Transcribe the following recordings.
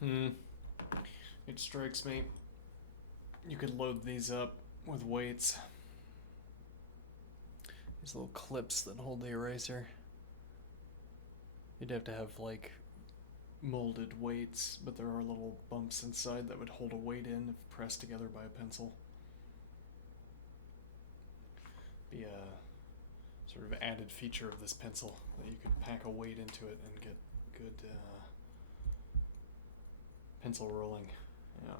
Hmm. It strikes me. You could load these up with weights. These little clips that hold the eraser. You'd have to have like molded weights, but there are little bumps inside that would hold a weight in if pressed together by a pencil. Be a sort of added feature of this pencil that you could pack a weight into it and get good pencil rolling. Yeah.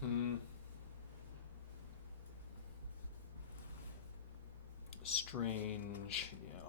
Hmm. Strange. Yeah.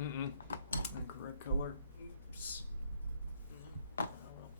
Mm-mm. Incorrect color. Oops. Oh well.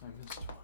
I missed one.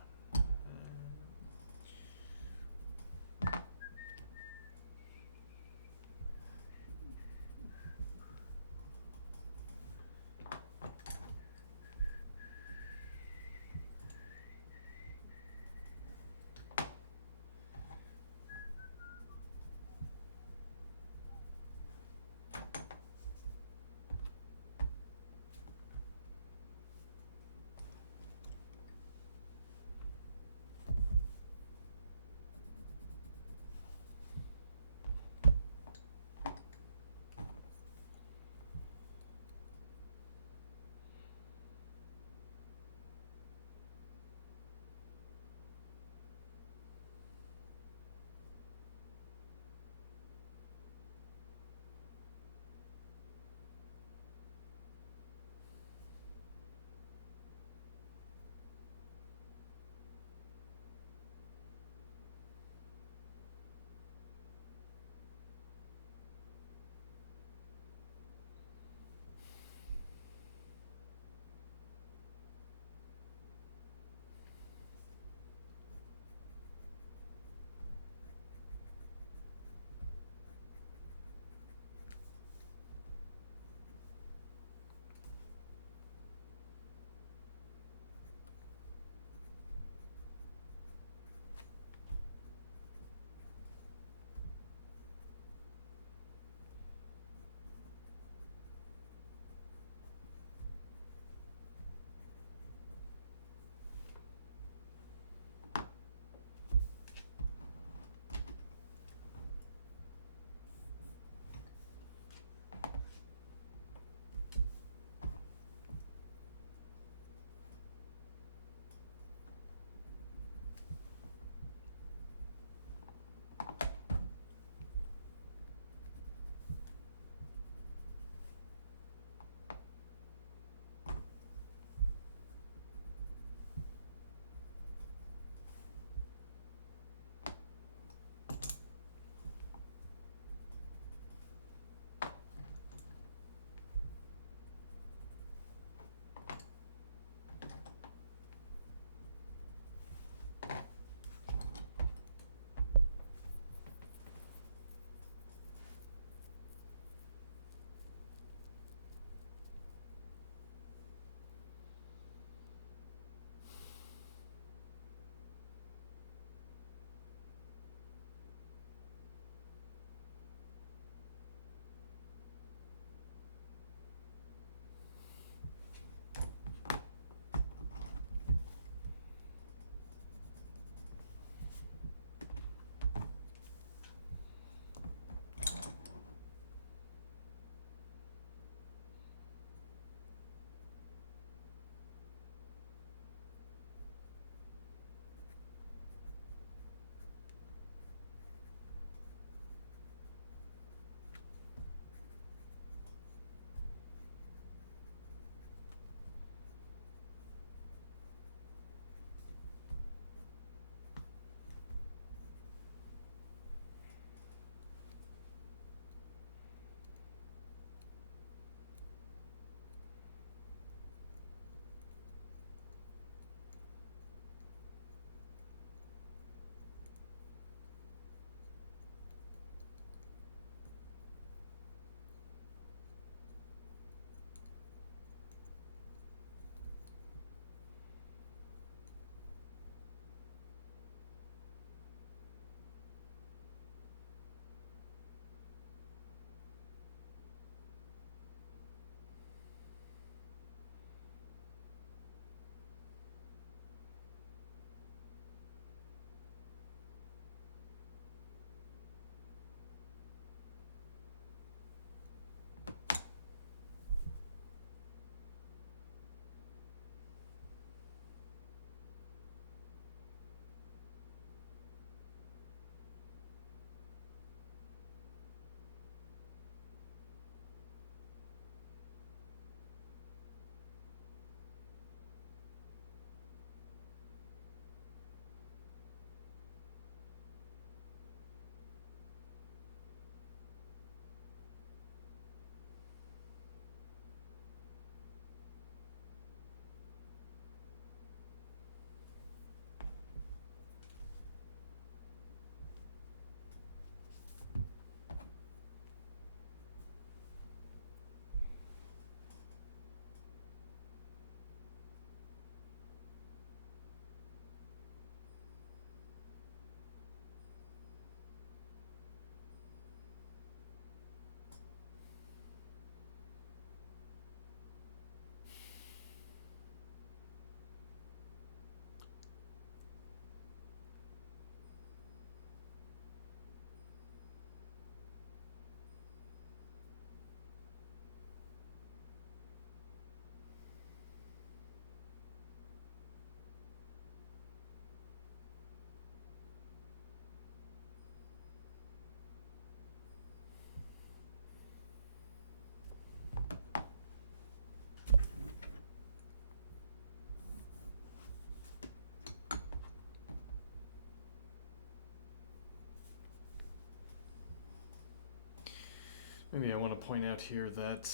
Maybe I want to point out here that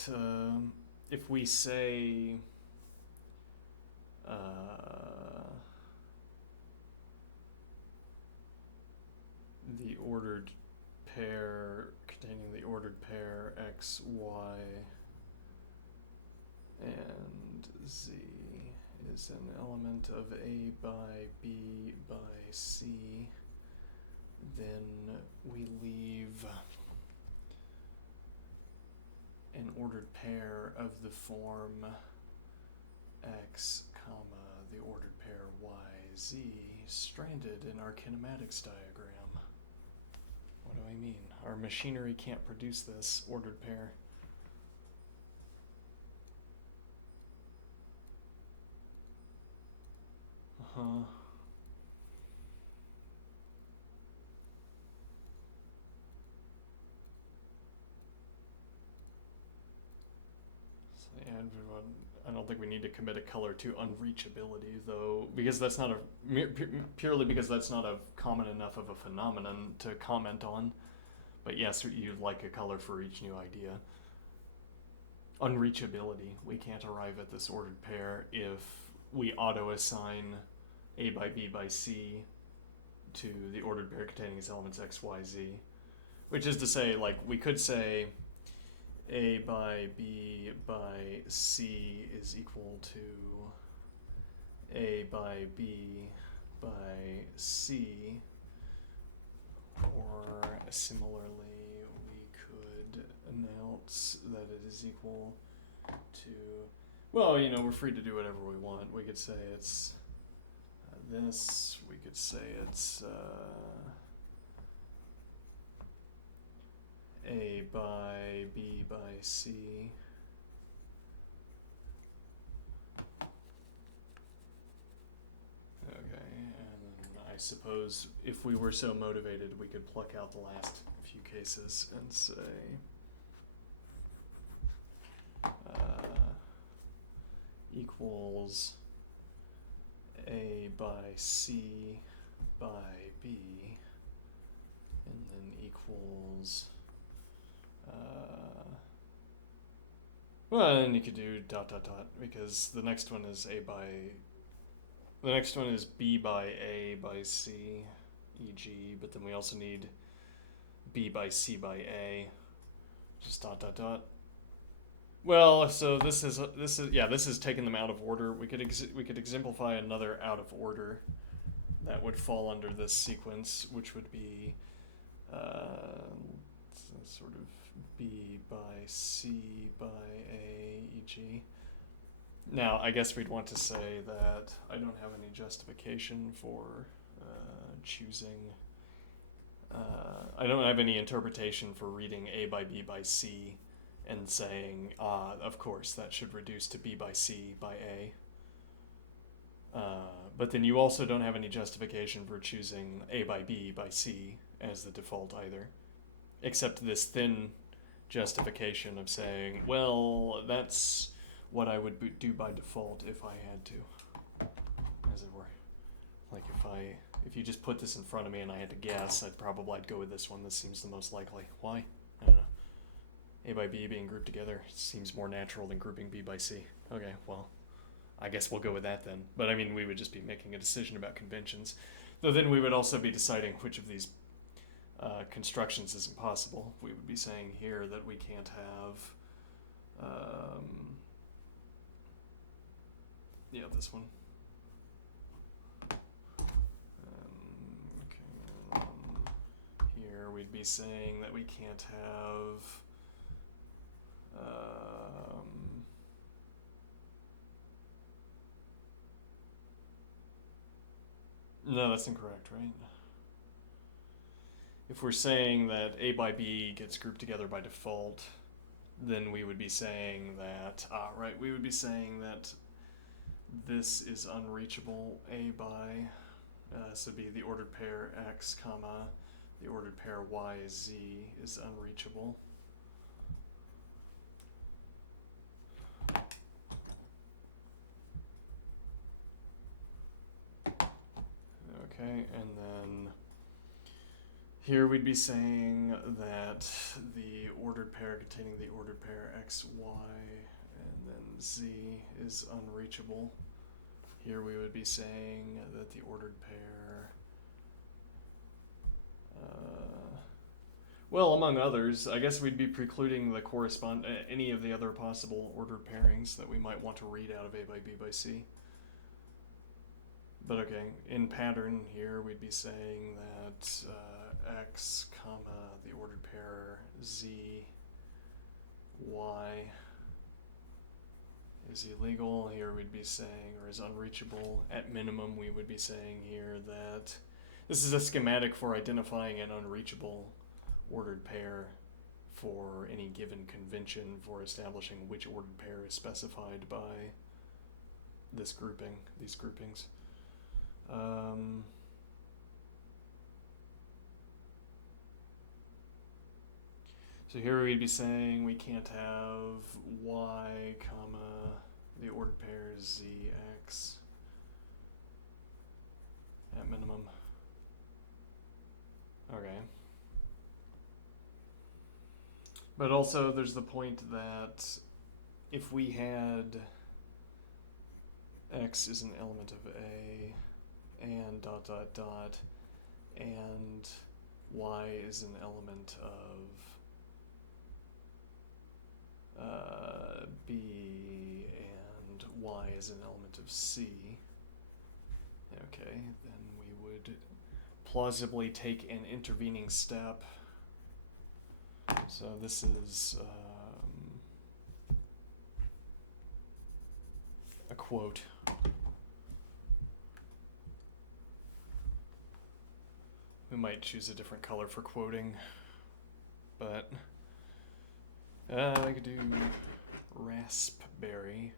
if we say the ordered pair containing the ordered pair x, y, and z is an element of A by B by C, then we leave an ordered pair of the form x, comma, the ordered pair y, z stranded in our kinematics diagram. What do I mean? Our machinery can't produce this ordered pair. Uh-huh. So yeah, I don't think we need to commit a color to unreachability, though, because that's not purely because that's not a common enough of a phenomenon to comment on. But yes, you'd like a color for each new idea. Unreachability. We can't arrive at this ordered pair if we auto-assign A by B by C to the ordered pair containing its elements x, y, z. Which is to say, like, we could say A by B by C is equal to A by B by C, or similarly we could announce that it is equal to, well, you know, we're free to do whatever we want. We could say it's this, we could say it's A by B by C. Okay, and I suppose if we were so motivated, we could pluck out the last few cases and say equals A by C by B, and then equals well, then you could do ... because the next one is B by A by C, e.g., but then we also need B by C by A, just ... Well, so this is taking them out of order. We could exemplify another out of order that would fall under this sequence, which would be sort of B by C by A, e.g. Now, I guess we'd want to say that I don't have any justification for choosing. I don't have any interpretation for reading A by B by C and saying, of course, that should reduce to B by C by A. But then you also don't have any justification for choosing A by B by C as the default either, except this thin justification of saying, well, that's what I would do by default if I had to, as it were. Like if you just put this in front of me and I had to guess, I'd go with this one. This seems the most likely. Why? I don't know. A by B being grouped together seems more natural than grouping B by C. Okay, well, I guess we'll go with that then. But I mean, we would just be making a decision about conventions. Though then we would also be deciding which of these constructions isn't possible. We would be saying here that we can't have, this one. Okay, here we'd be saying that we can't have, no, that's incorrect, right? If we're saying that A by B gets grouped together by default, then we would be saying that, we would be saying that this is unreachable. A by, so be the ordered pair X, comma, the ordered pair Y, Z is unreachable. Okay, and then Here we'd be saying that the ordered pair containing the ordered pair x, y, and then z is unreachable. Here we would be saying that the ordered pair, well, among others, I guess we'd be precluding the any of the other possible ordered pairings that we might want to read out of A by B by C. But okay, in pattern here, we'd be saying that x, comma, the ordered pair z, y is illegal. Here we'd be saying, or is unreachable. At minimum, we would be saying here that this is a schematic for identifying an unreachable ordered pair for any given convention for establishing which ordered pair is specified by this grouping, these groupings. So here we'd be saying we can't have y, comma, the ordered pair is zx at minimum. Okay. But also there's the point that if we had x is an element of A and dot dot dot and y is an element of B and y is an element of C, okay, then we would plausibly take an intervening step. So this is a quote. We might choose a different color for quoting, but I could do Raspberry.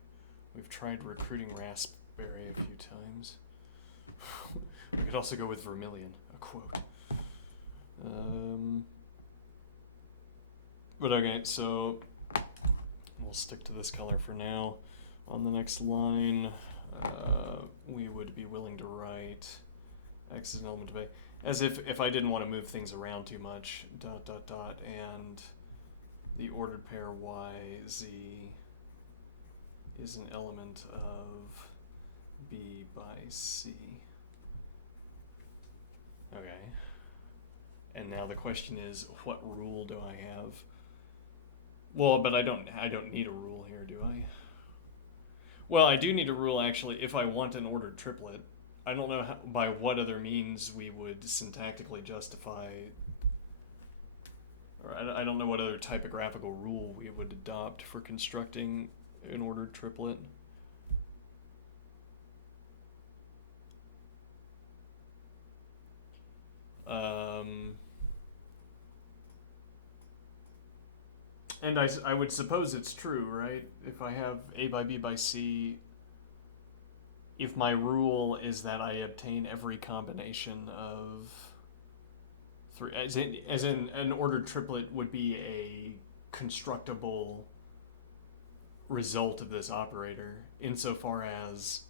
We've tried recruiting Raspberry a few times. We could also go with Vermilion, a quote. But okay, so we'll stick to this color for now. On the next line, we would be willing to write x is an element of A, as if I didn't want to move things around too much, dot dot dot, and the ordered pair y, z is an element of B by C. Okay. And now the question is, what rule do I have? Well, but I don't need a rule here, do I? Well, I do need a rule actually if I want an ordered triplet. I don't know by what other means we would syntactically justify, or I don't know what other typographical rule we would adopt for constructing an ordered triplet. And I would suppose it's true, right? If I have A by B by C, if my rule is that I obtain every combination of three, as in an ordered triplet would be a constructible result of this operator, insofar as,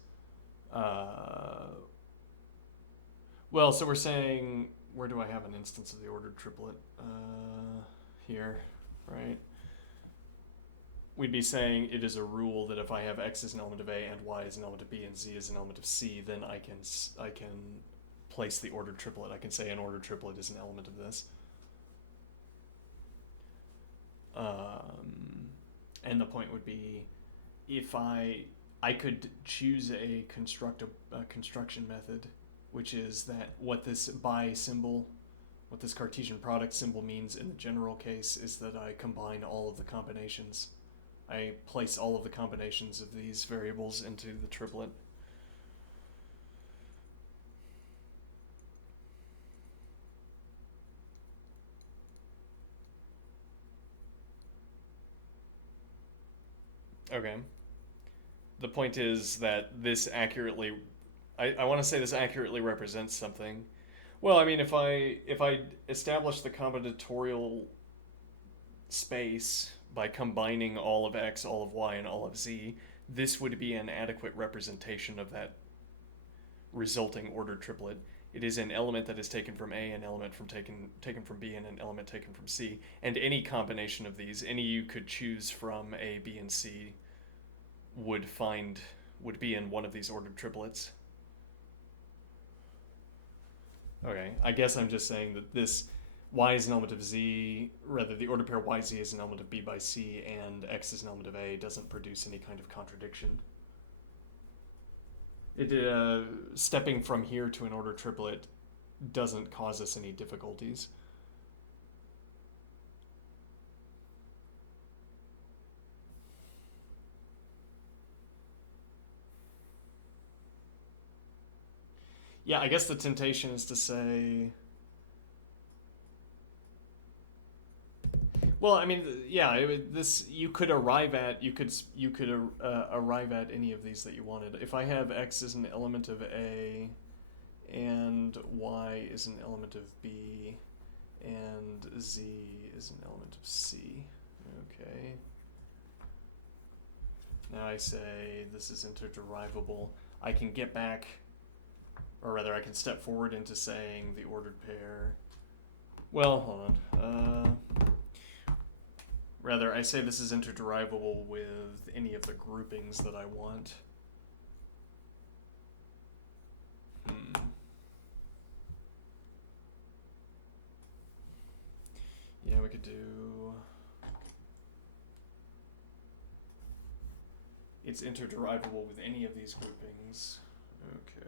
well, so we're saying, where do I have an instance of the ordered triplet? Here, right? We'd be saying it is a rule that if I have x is an element of A and y is an element of B and z is an element of C, then I can place the ordered triplet. I can say an ordered triplet is an element of this. And the point would be, if I could choose a construction method, which is that what this by symbol, what this Cartesian product symbol means in the general case is that I combine all of the combinations. I place all of the combinations of these variables into the triplet. Okay. The point is that this accurately, I want to say this accurately represents something. Well, I mean, if I establish the combinatorial space by combining all of x, all of y, and all of z, this would be an adequate representation of that resulting ordered triplet. It is an element that is taken from A, an element taken from B, and an element taken from C. And any combination of these, any you could choose from A, B, and C, would be in one of these ordered triplets. Okay, I guess I'm just saying that this y is an element of z, rather the ordered pair yz is an element of b by c, and x is an element of a doesn't produce any kind of contradiction. Stepping from here to an ordered triplet doesn't cause us any difficulties. Yeah, I guess the temptation is to say, well, I mean, yeah, you could arrive at arrive at any of these that you wanted. If I have x is an element of A, and y is an element of B, and z is an element of C. Okay. Now I say this is interderivable. I can get back, or rather I can step forward into saying the ordered pair. Well, hold on. Rather, I say this is interderivable with any of the groupings that I want. Yeah, we could do... It's interderivable with any of these groupings. Okay.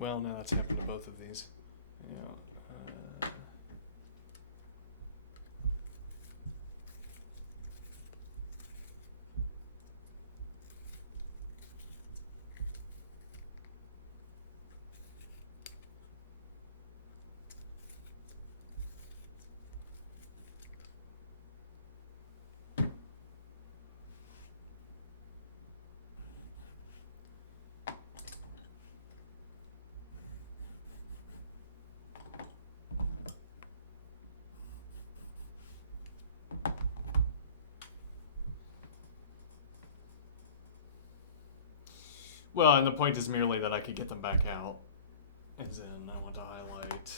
Well, no, that's happened to both of these. Yeah. Well, and the point is merely that I could get them back out. And then I want to highlight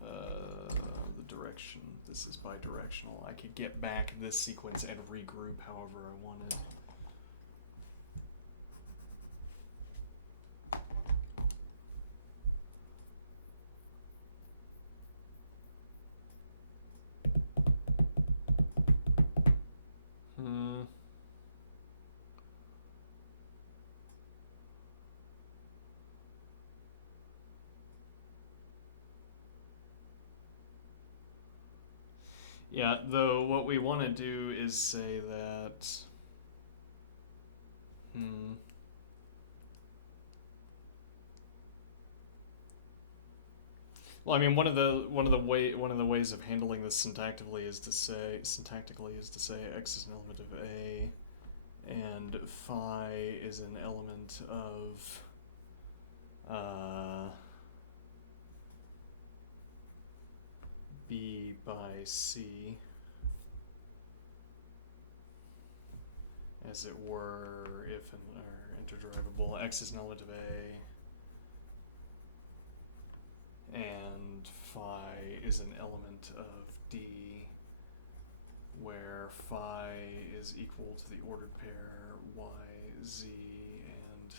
the direction. This is bidirectional. I could get back this sequence and regroup however I wanted. Yeah, though what we want to do is say that... Well, I mean, one of the ways of handling this syntactically is to say x is an element of A, and phi is an element of B by C, as it were, if interderivable. X is an element of A, and phi is an element of D, where phi is equal to the ordered pair y, z, and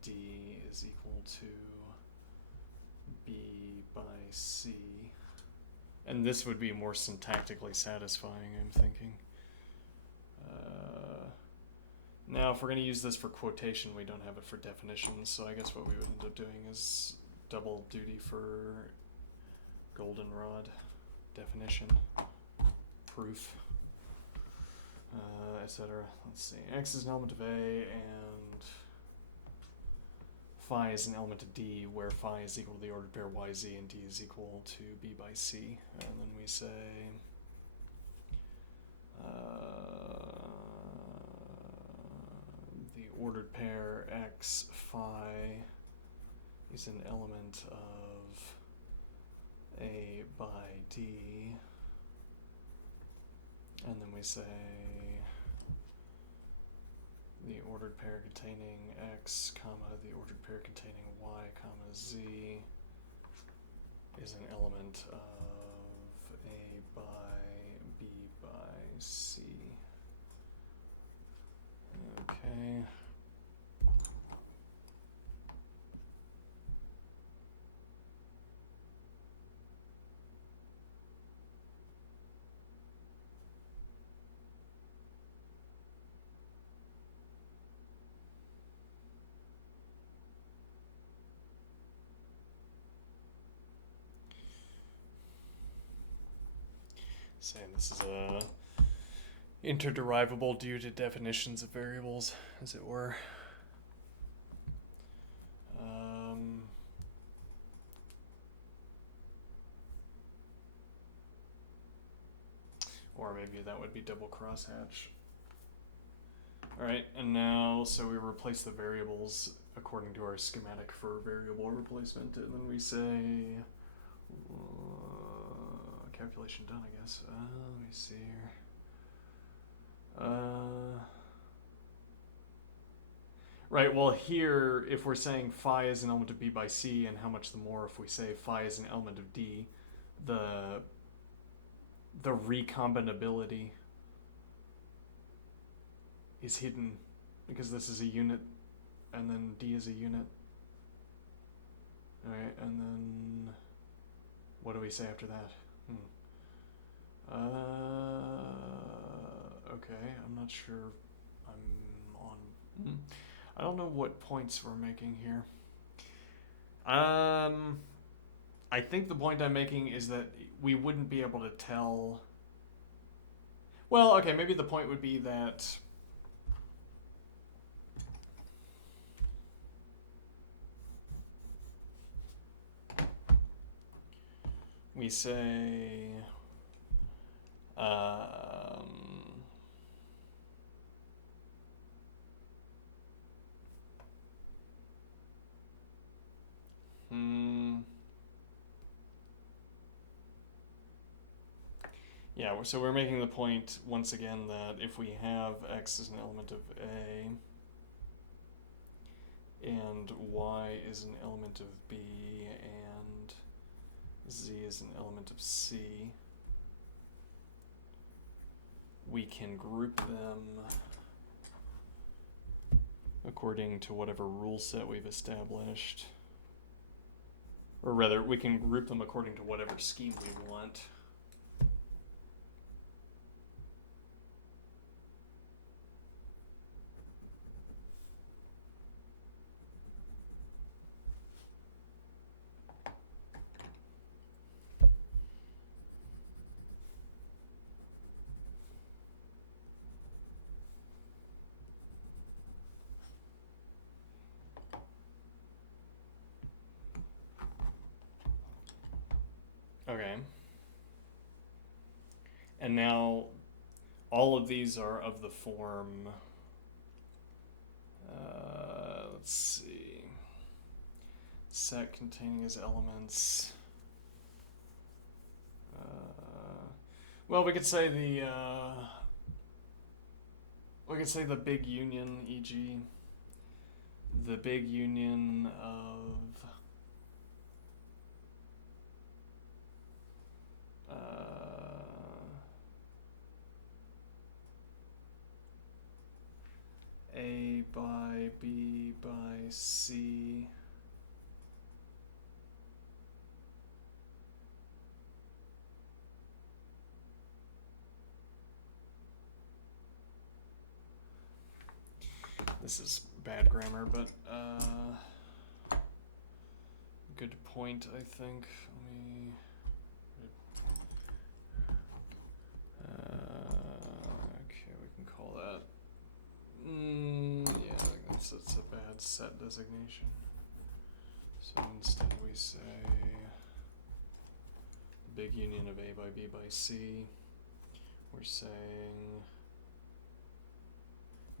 D is equal to B by C. And this would be more syntactically satisfying, I'm thinking. Now, if we're going to use this for quotation, we don't have it for definitions, so I guess what we would end up doing is double duty for goldenrod, definition, proof, etc. Let's see. X is an element of A, and phi is an element of D, where phi is equal to the ordered pair yz, and D is equal to B by C. And then we say the ordered pair x phi is an element of A by D, and then we say ordered pair containing x, comma, the ordered pair containing y, comma, z is an element of A by B by C. Okay. Saying this is a interderivable due to definitions of variables, as it were. Or maybe that would be double crosshatch. Alright, and now, so we replace the variables according to our schematic for variable replacement, and then we say, calculation done, I guess. Let me see here. Right, well here, if we're saying phi is an element of B by C, and how much the more if we say phi is an element of D, the recombinability is hidden because this is a unit and then D is a unit. Alright, and then what do we say after that? Okay, I'm not sure I'm on. I don't know what points we're making here. I think the point I'm making is that we wouldn't be able to tell. Well, okay, maybe the point would be that we say yeah, so we're making the point once again that if we have x as an element of A and y is an element of B and z is an element of C, we can group them according to whatever rule set we've established. Or rather, we can group them according to whatever scheme we want. Okay. And now all of these are of the form, let's see, set containing as elements. Well, we could say the big union, e.g. the big union of A by B by C this is bad grammar, but good point, I think. Let me okay, we can call that. Yeah, I think that's a bad set designation. So instead we say the big union of A by B by C. We're saying,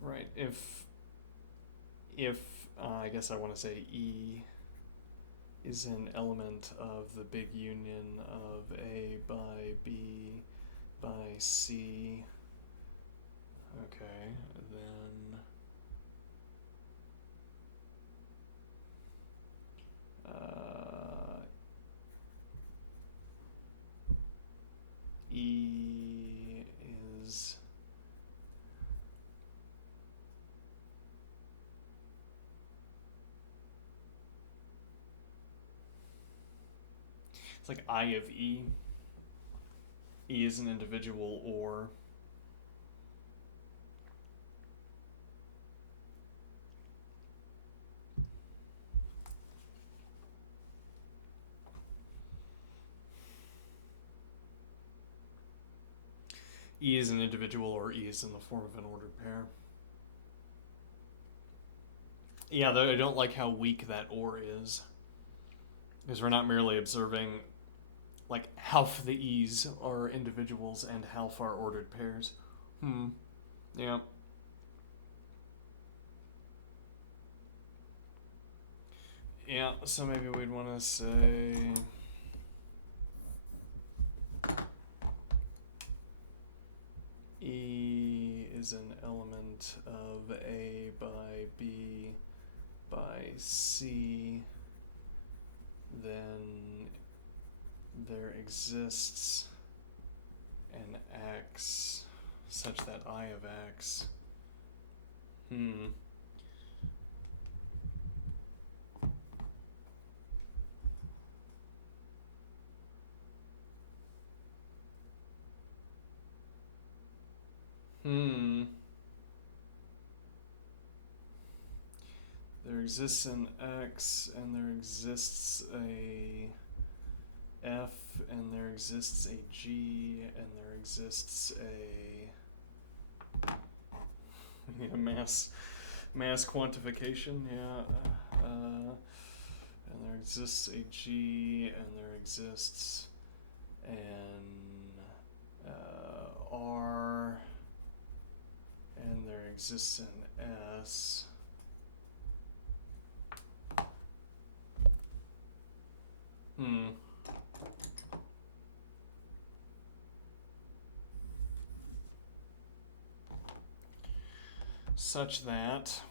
right, if I guess I want to say E is an element of the big union of A by B by C. Okay, then It's like I of E. E is an individual or. E is an individual or E is in the form of an ordered pair. Yeah, though I don't like how weak that or is. Because we're not merely observing like half the E's are individuals and half are ordered pairs. Yeah. Yeah, so maybe we'd want to say E is an element of A by B by C, then there exists an X such that I of X. There exists an X and there exists a F and there exists a G and there exists a mass quantification, and there exists a G and there exists an R and there exists an S. Such that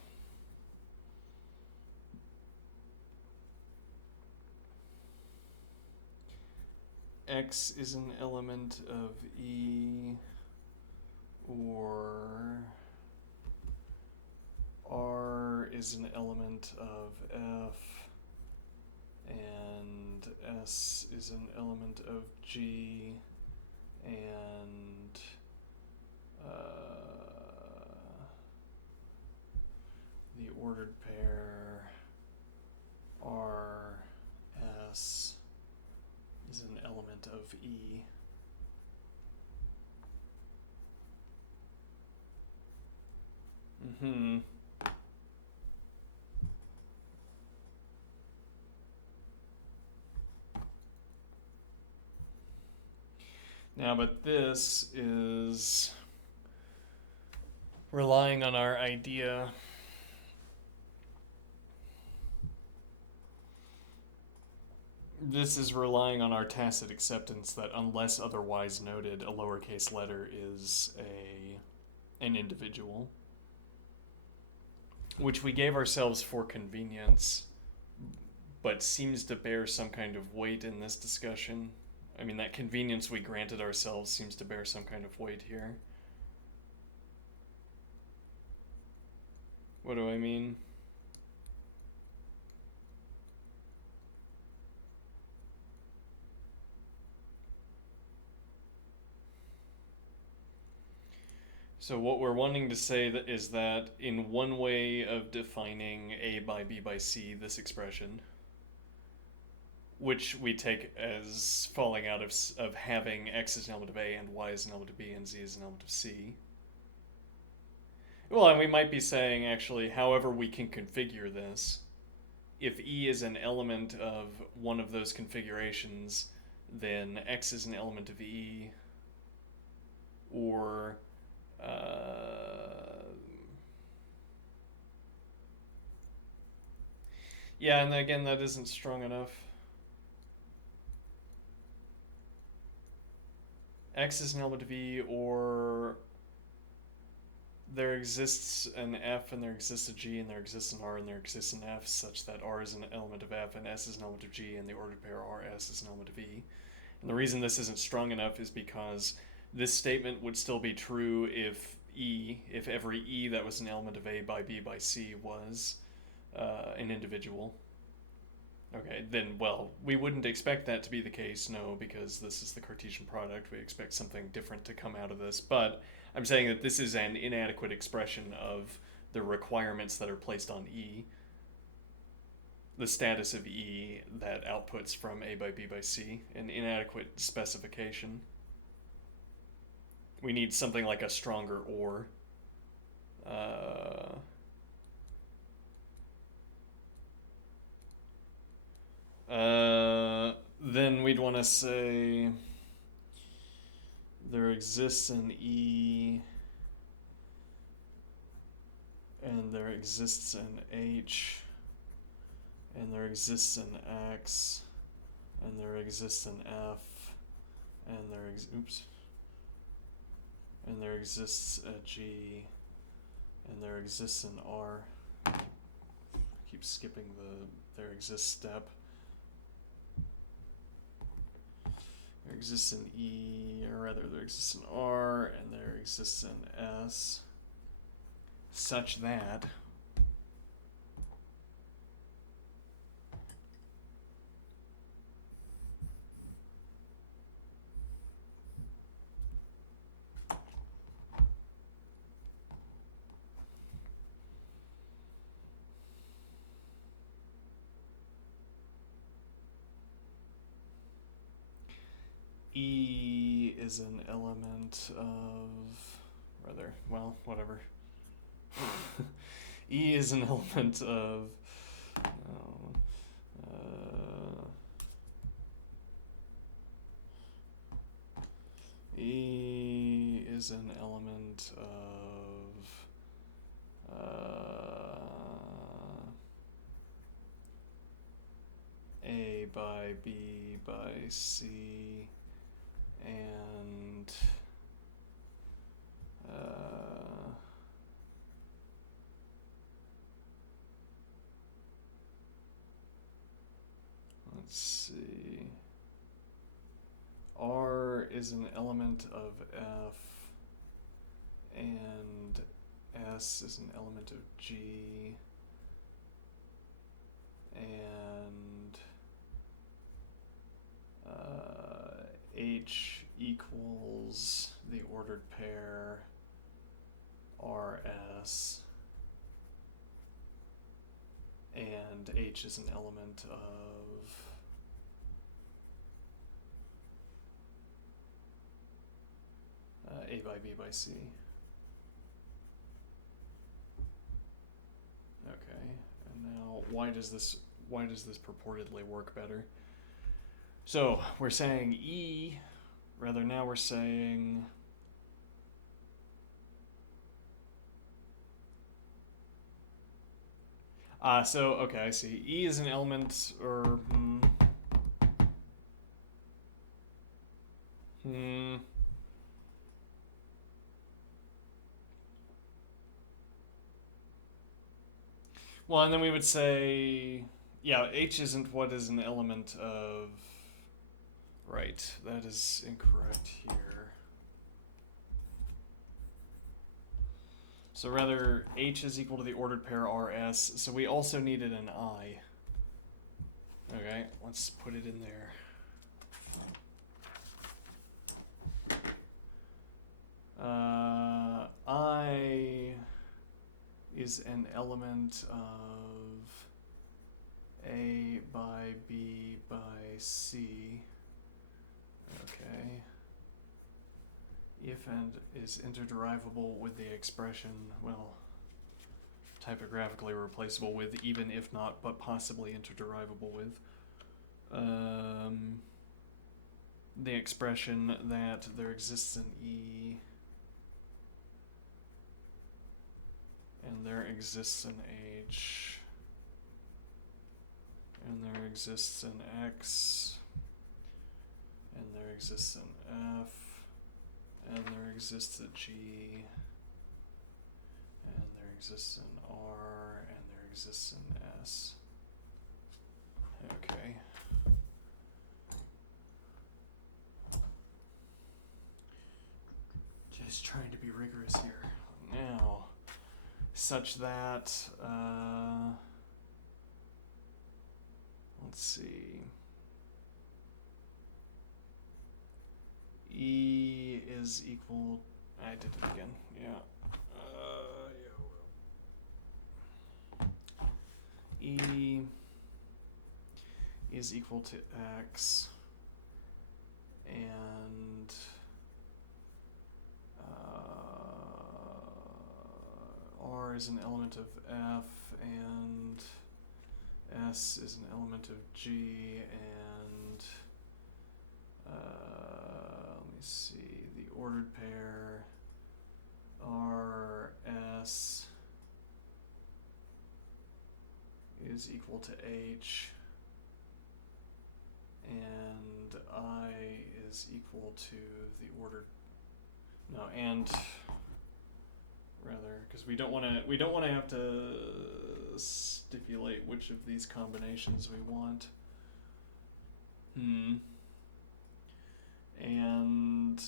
X is an element of E or R is an element of F and S is an element of G and the ordered pair R S is an element of E. Now, but this is relying on our idea this is relying on our tacit acceptance that unless otherwise noted, a lowercase letter is an individual, which we gave ourselves for convenience, but seems to bear some kind of weight in this discussion. I mean, that convenience we granted ourselves seems to bear some kind of weight here. What do I mean? So what we're wanting to say is that in one way of defining A by B by C, this expression, which we take as falling out of having X is an element of A and Y is an element of B and Z is an element of C. Well, and we might be saying, actually, however we can configure this, if E is an element of one of those configurations, then X is an element of E, or yeah, and again, that isn't strong enough. X is an element of E, or there exists an F and there exists a G and there exists an R and there exists an F such that R is an element of F and S is an element of G and the ordered pair RS is an element of E. And the reason this isn't strong enough is because this statement would still be true if every E that was an element of A by B by C was an individual. Okay, then, well, we wouldn't expect that to be the case, no, because this is the Cartesian product. We expect something different to come out of this. But I'm saying that this is an inadequate expression of the requirements that are placed on E, the status of E that outputs from A by B by C, an inadequate specification. We need something like a stronger or. Uh, then we'd want to say there exists an E and there exists an H and there exists an X and there exists an F and and there exists a G and there exists an R. I keep skipping the there exists step. There exists an E, or rather there exists an R, and there exists an S, such that E is an element of, rather, well, whatever. E is an element of, E is an element of A by B by C and let's see. R is an element of F, and S is an element of G, and H equals the ordered pair RS, and H is an element of A by B by C. Okay, and now why does this purportedly work better? So we're saying E, rather now we're saying so okay, I see. E is an element, or well, and then we would say, yeah, H isn't what is an element of. Right, that is incorrect here. So rather, H is equal to the ordered pair RS, so we also needed an I. Okay, let's put it in there. I is an element of A by B by C. Okay. If and is interderivable with the expression, well, typographically replaceable with even if not, but possibly interderivable with. The expression that there exists an E and there exists an H and there exists an X and there exists an F and there exists a G and there exists an R and there exists an S. Okay. Just trying to be rigorous here. Now, such that, let's see. E is equal. I did it again. Yeah. E is equal to X, and R is an element of F, and S is an element of G, and let me see, the ordered pair R, S is equal to H, and I is equal to the ordered, no, and rather, because we don't want to have to stipulate which of these combinations we want. And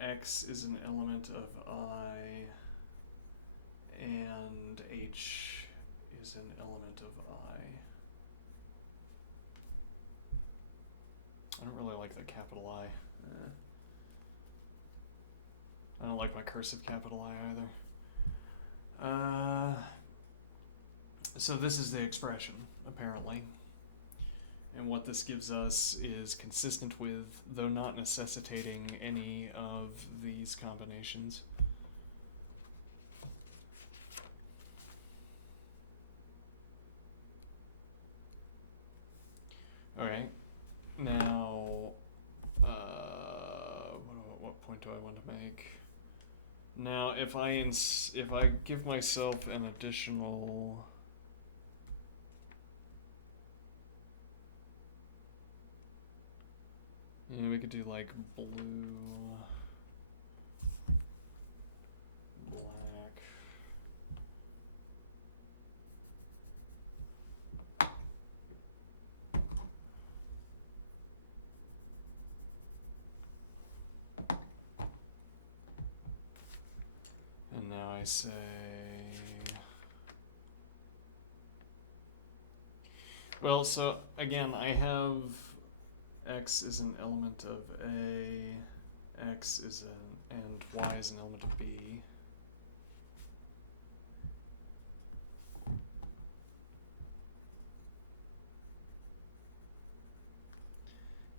X is an element of I, and H is an element of I. I don't really like the capital I. I don't like my cursive capital I either. So this is the expression, apparently. And what this gives us is consistent with, though not necessitating any of these combinations. Alright, now, what point do I want to make? Now, if I give myself an additional... Yeah, we could do like blue, black. And now I say, well, so again, I have X is an element of A, X is and Y is an element of B.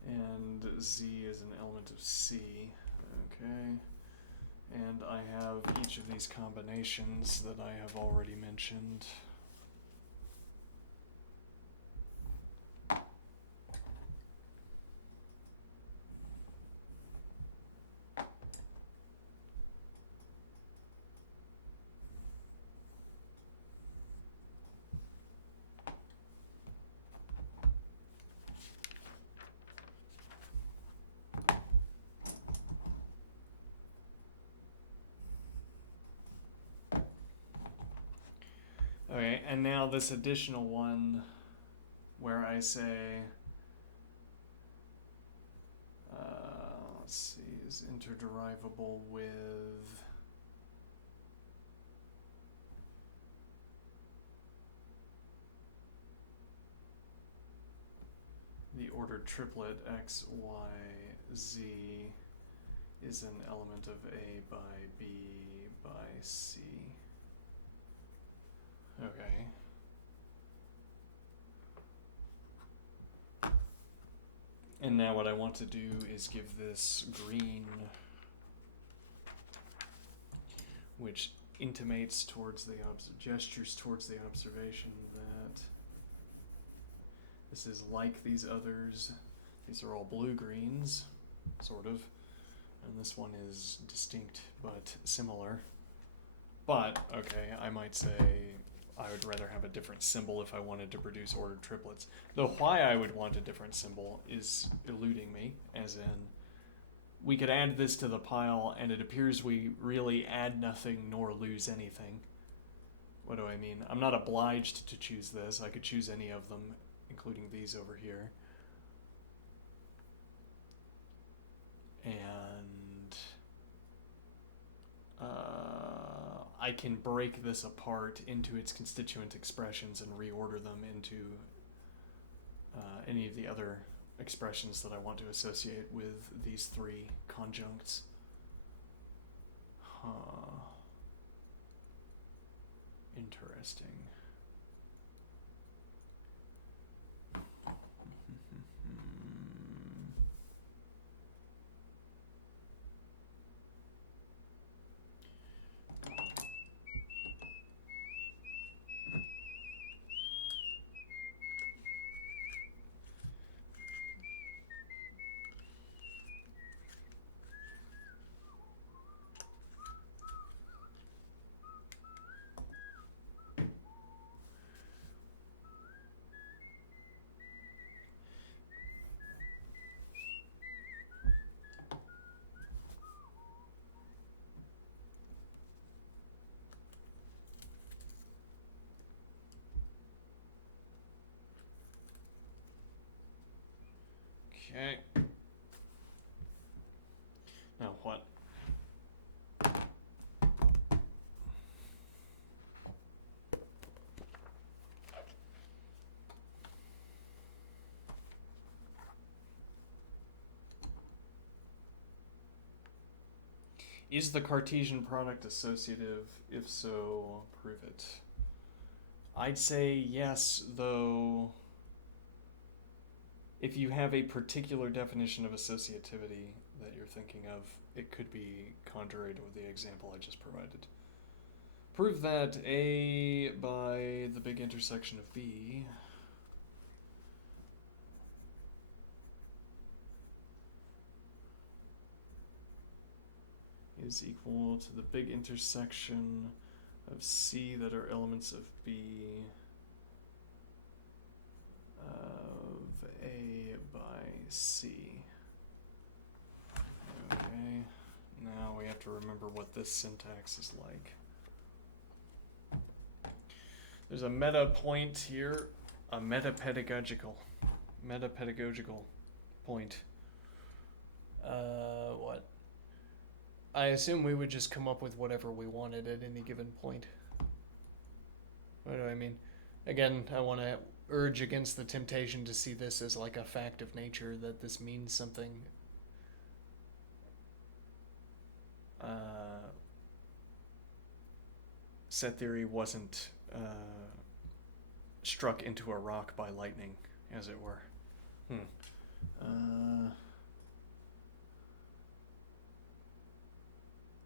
And Z is an element of C, okay. And I have each of these combinations that I have already mentioned. Okay, and now this additional one where I say, let's see, is interderivable with the ordered triplet X, Y, Z is an element of A by B by C. Okay. And now what I want to do is give this green, which intimates towards the gestures towards the observation that this is like these others. These are all blue-greens, sort of, and this one is distinct but similar. But, okay, I might say I would rather have a different symbol if I wanted to produce ordered triplets. Though why I would want a different symbol is eluding me, as in, we could add this to the pile and it appears we really add nothing nor lose anything. What do I mean? I'm not obliged to choose this. I could choose any of them, including these over here. And I can break this apart into its constituent expressions and reorder them into any of the other expressions that I want to associate with these three conjuncts. Huh. Interesting. Okay. Now what? Is the Cartesian product associative? If so, prove it. I'd say yes, though if you have a particular definition of associativity that you're thinking of, it could be contrary to the example I just provided. Prove that A by the big intersection of B is equal to the big intersection of C that are elements of B of A by C. Okay, now we have to remember what this syntax is like. There's a meta point here, a metapedagogical point. What? I assume we would just come up with whatever we wanted at any given point. What do I mean? Again, I want to urge against the temptation to see this as like a fact of nature, that this means something. Set theory wasn't struck into a rock by lightning, as it were.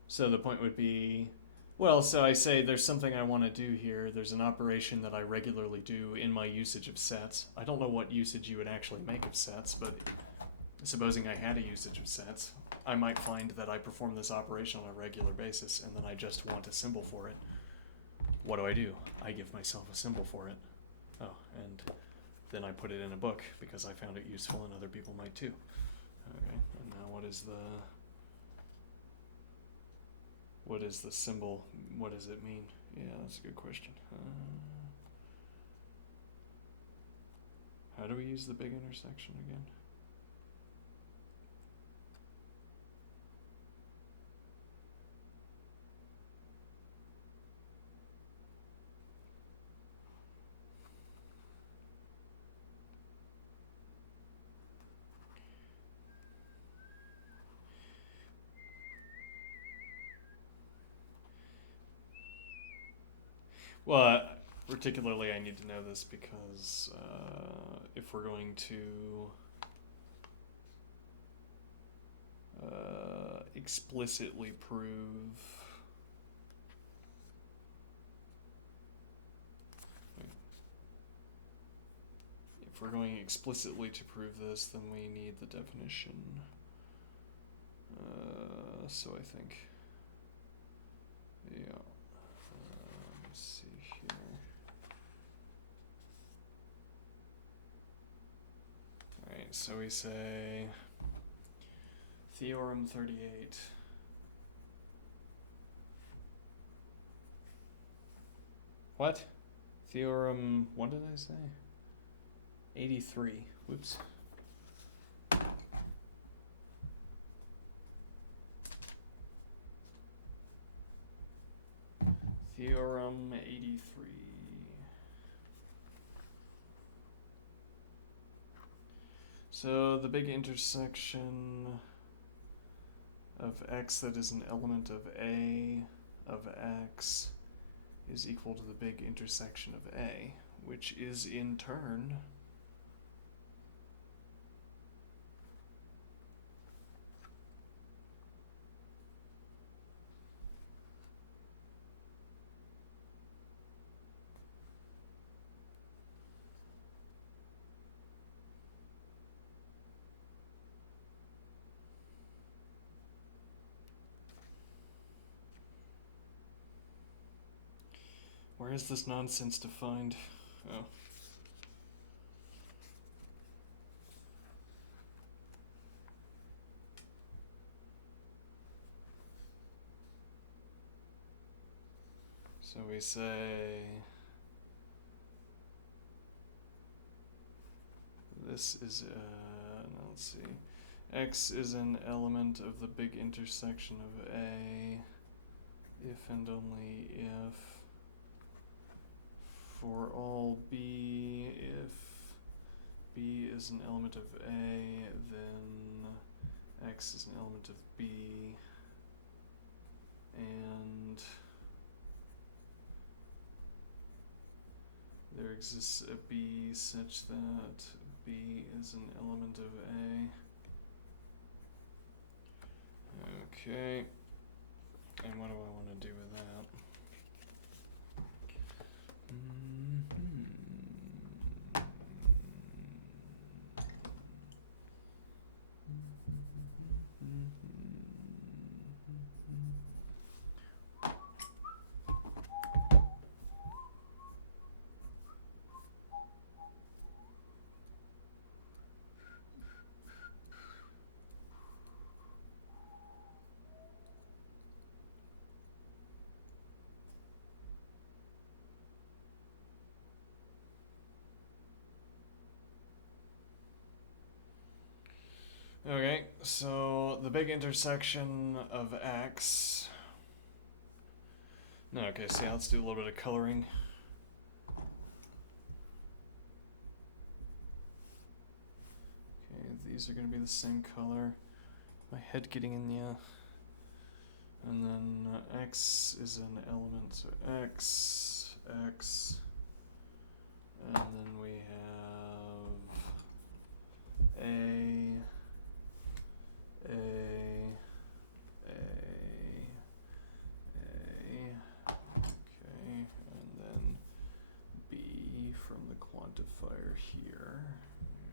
So the point would be, well, so I say there's something I want to do here. There's an operation that I regularly do in my usage of sets. I don't know what usage you would actually make of sets, but supposing I had a usage of sets, I might find that I perform this operation on a regular basis, and then I just want a symbol for it. What do? I give myself a symbol for it. Oh, and then I put it in a book because I found it useful and other people might too. Okay, and now what is the symbol? What does it mean? Yeah, that's a good question. How do we use the big intersection again? Well, particularly I need to know this because if we're going to explicitly prove if we're going explicitly to prove this, then we need the definition. So I think, yeah. Let's see here. Alright, so we say Theorem 38. What? Theorem, what did I say? 83. Whoops. Theorem 83. So the big intersection of x that is an element of A of x is equal to the big intersection of A, which is in turn where is this nonsense defined? Oh. So we say this is no, let's see. X is an element of the big intersection of A if and only if for all B, if B is an element of A, then X is an element of B, and there exists a B such that B is an element of A. Okay, and what do I want to do with that? Okay, so the big intersection of X. No, okay, so yeah, let's do a little bit of coloring. Okay, these are going to be the same color. My head getting in the... And then X is an element, so X, X. And then we have A, A, okay, and then B from the quantifier here,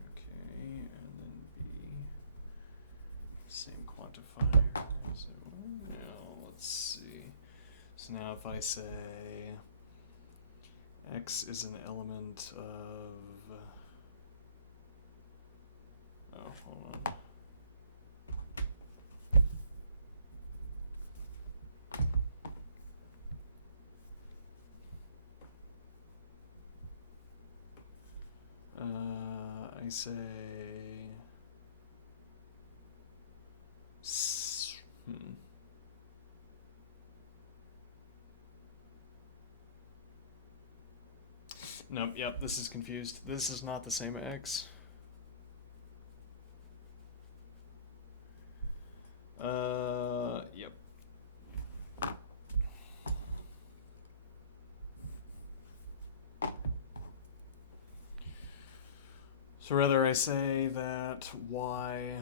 okay, and then B, same quantifier, so now let's see, so now if I say X is an element of, oh, hold on. I say Nope, yep, this is confused. This is not the same X. Yep. So rather I say that Y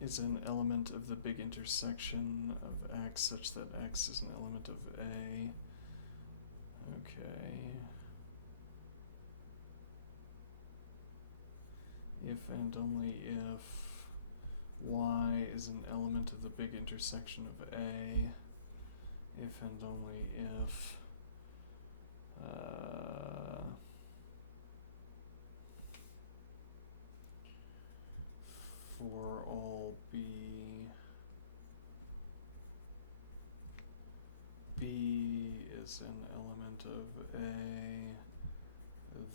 is an element of the big intersection of X such that X is an element of A. Okay. If and only if Y is an element of the big intersection of A, if and only if for all B is an element of A,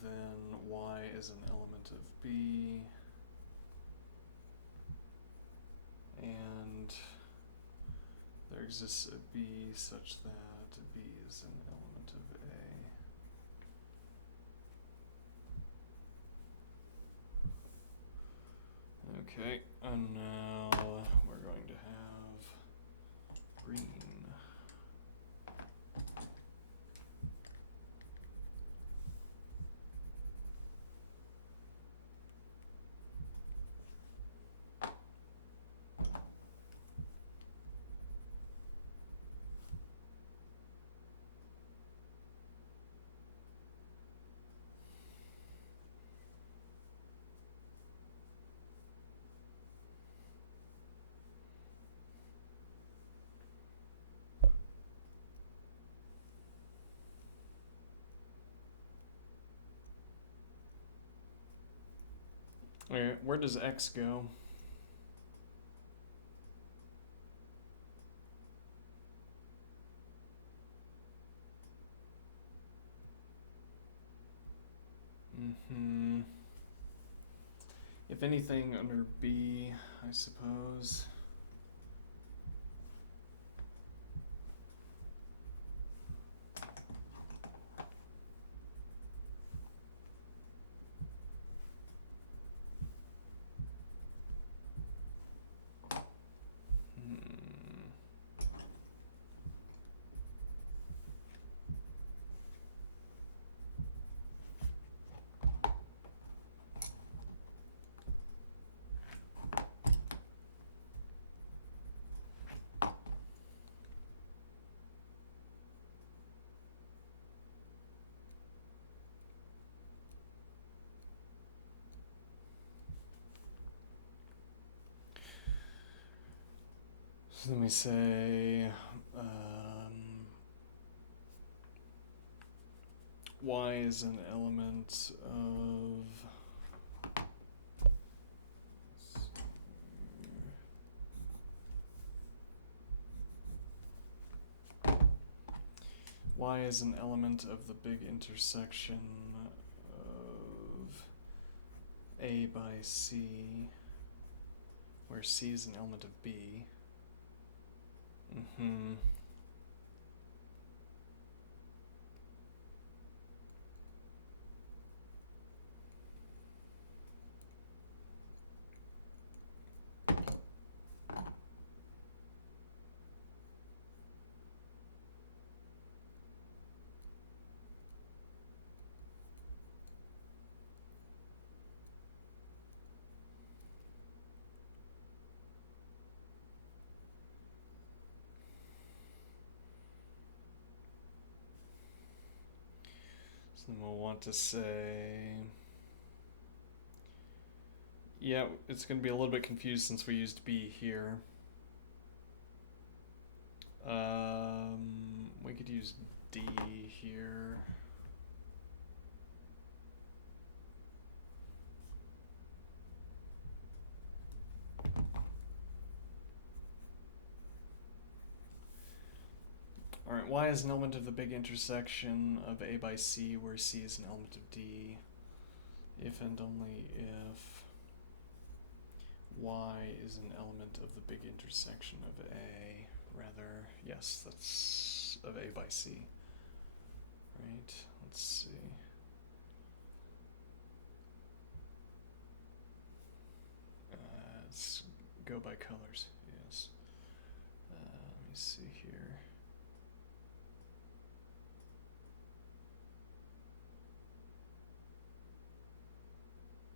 then Y is an element of B, and there exists a B such that B is an element of A. Okay, and now we're going to have green. Where does X go? If anything, under B, I suppose. So let me say, Y is an element of Y is an element of the big intersection of A by C, where C is an element of B. So then we'll want to say, yeah, it's going to be a little bit confused since we used B here. We could use D here. Alright, Y is an element of the big intersection of A by C, where C is an element of D, if and only if Y is an element of the big intersection of A, rather, yes, that's of A by C. Right, let's see. Let's go by colors, yes. Let me see here.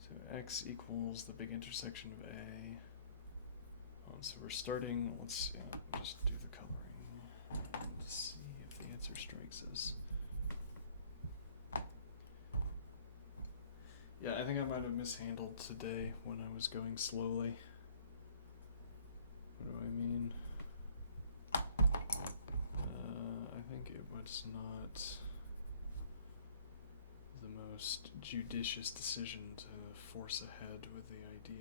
So X equals the big intersection of A. So we're starting, let's just do the coloring and see if the answer strikes us. Yeah, I think I might have mishandled today when I was going slowly. What do I mean? I think it was not the most judicious decision to force ahead with the idea.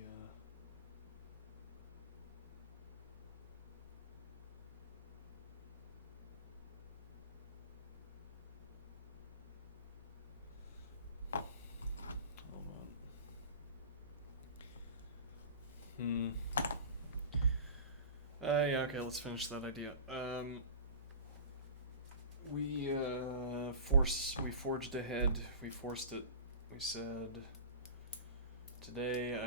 Yeah, okay, let's finish that idea. We forged ahead, we forced it, we said Today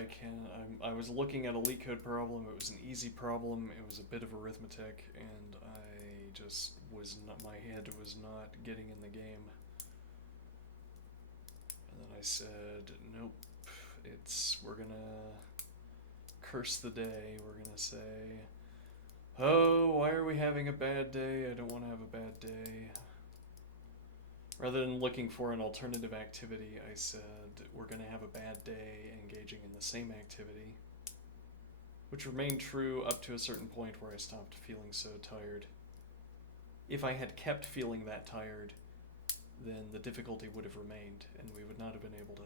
I was looking at a LeetCode problem. It was an easy problem. It was a bit of arithmetic, and I just was not, my head was not getting in the game. And then I said, nope, we're gonna curse the day. We're gonna say, oh, why are we having a bad day? I don't want to have a bad day. Rather than looking for an alternative activity, I said, we're going to have a bad day engaging in the same activity, which remained true up to a certain point where I stopped feeling so tired. If I had kept feeling that tired, then the difficulty would have remained, and we would not have been able to...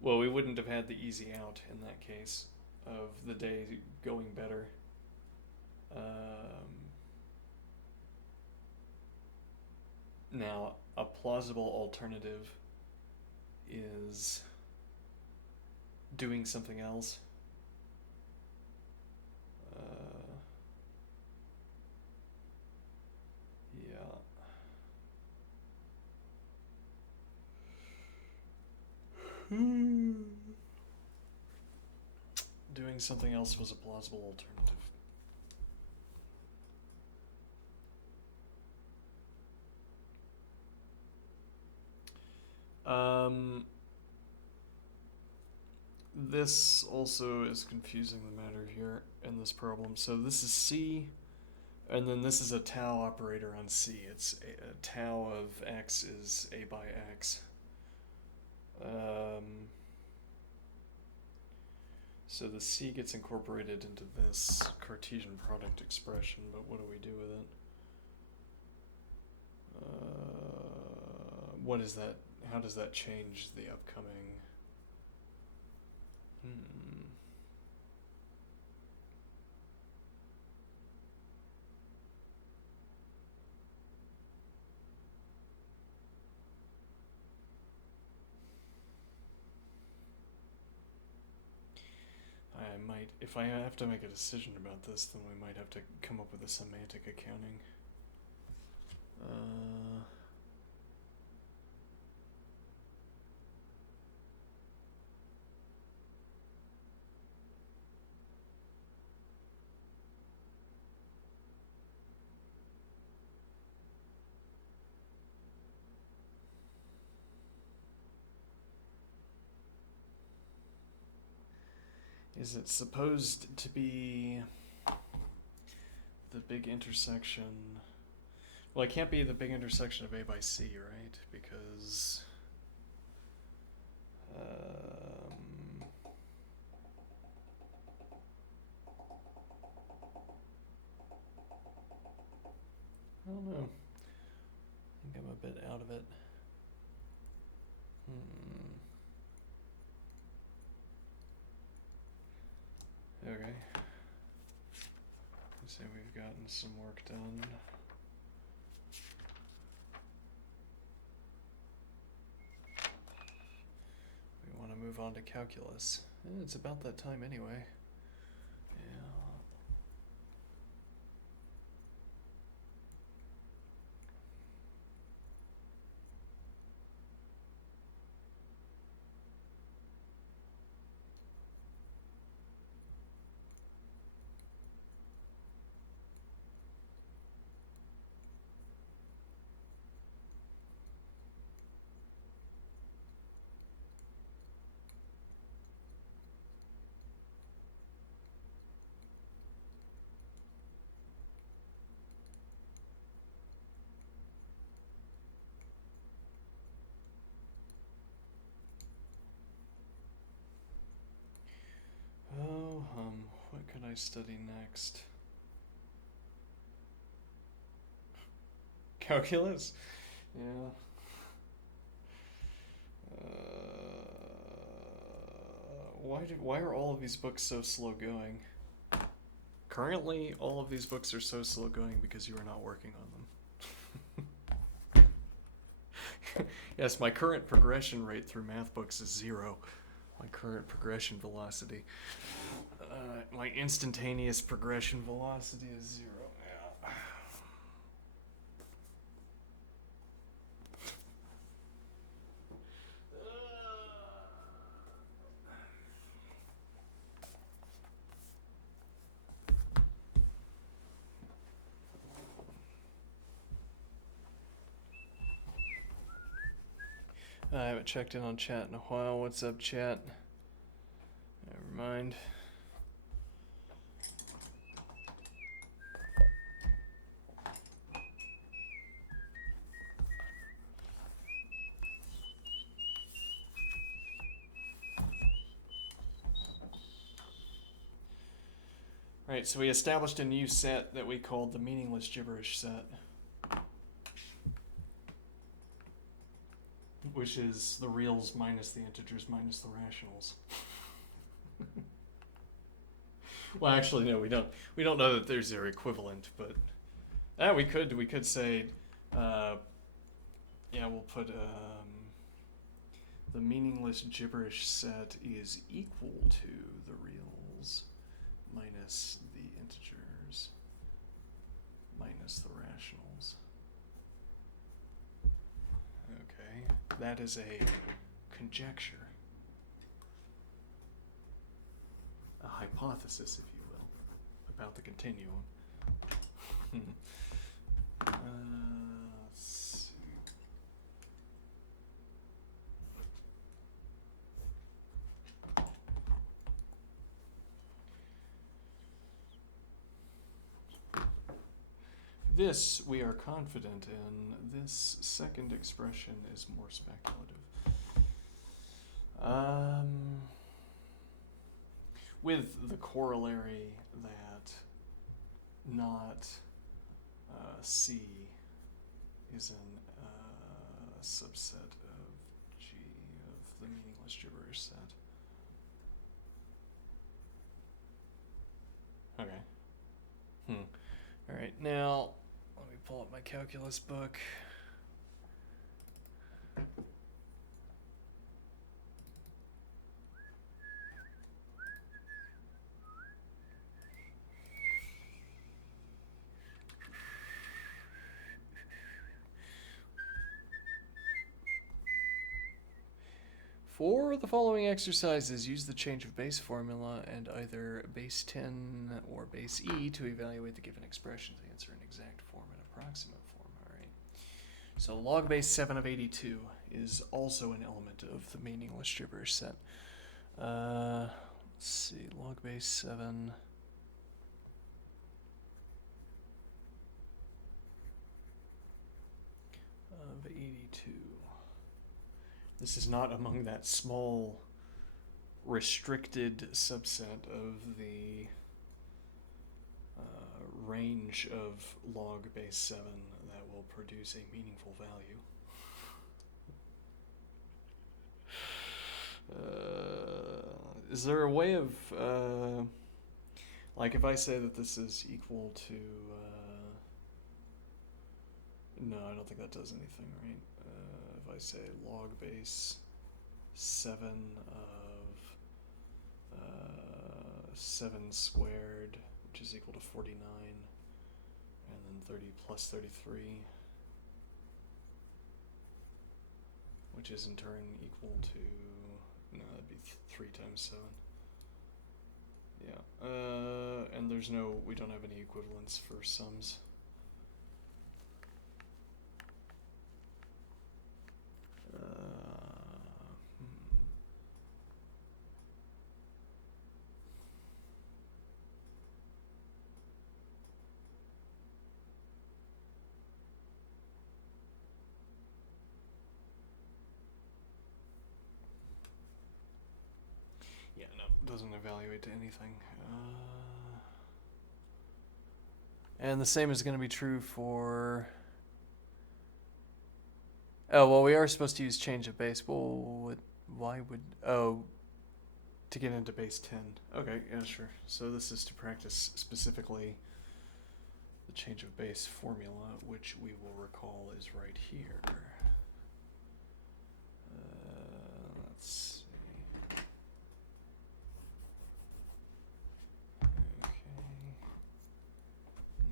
Well, we wouldn't have had the easy out in that case of the day going better. Now, a plausible alternative is doing something else. Yeah. Doing something else was a plausible alternative. This also is confusing the matter here in this problem. So this is C, and then this is a tau operator on C. It's a tau of x is a by x. So the C gets incorporated into this Cartesian product expression, but what do we do with it? What is that? How does that change the upcoming? I might, if I have to make a decision about this, then we might have to come up with a semantic accounting. Is it supposed to be the big intersection? Well, it can't be the big intersection of A by C, right? Because I don't know. I think I'm a bit out of it. Okay. Let's say we've gotten some work done. We want to move on to calculus. It's about that time anyway. What could I study next? Calculus? Yeah. Why are all of these books so slow going? Currently, all of these books are so slow going because you are not working on them. Yes, my current progression rate through math books is 0. My current progression velocity. My instantaneous progression velocity is 0. Yeah. I haven't checked in on chat in a while. What's up, chat? Never mind. Right, so we established a new set that we called the meaningless gibberish set, which is the reals minus the integers minus the rationals. Well, actually, no, we don't. We don't know that there's their equivalent, but we could say, we'll put the meaningless gibberish set is equal to the reals minus the integers minus the rationals. Okay, that is a conjecture. A hypothesis, if you will, about the continuum. Let's see. This we are confident in. This second expression is more speculative. With the corollary that not C is an subset of G of the meaningless gibberish set. Okay. All right, now let me pull up my calculus book. For the following exercises, use the change of base formula and either base 10 or base E to evaluate the given expressions. Answer an exact form and approximate form. All right. So log base 7 of 82 is also an element of the meaningless gibberish set. Let's see, log base 7. Of 82. This is not among that small, restricted subset of the range of log base 7 that will produce a meaningful value. Is there a way of, like if I say that this is equal to, no, I don't think that does anything, right? If I say log base 7 of 7 squared, which is equal to 49, and then 30 plus 33, which is in turn equal to, no, that'd be 3 times 7. Yeah, and we don't have any equivalents for sums. Yeah, no, doesn't evaluate to anything. And the same is going to be true for... Oh, well, we are supposed to use change of base. Well, why would... Oh, to get into base 10. Okay, yeah, sure. So this is to practice specifically the change of base formula, which we will recall is right here. Let's see. Okay.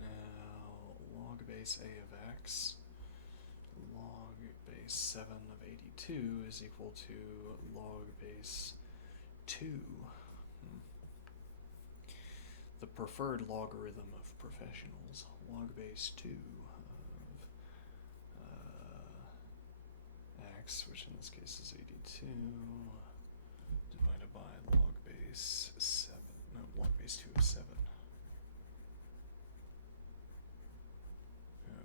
Now, log base A of x, log base 7 of 82 is equal to log base 2. The preferred logarithm of professionals, log base 2 of max, which in this case is 82, divided by log base 7. No, log base 2 of 7.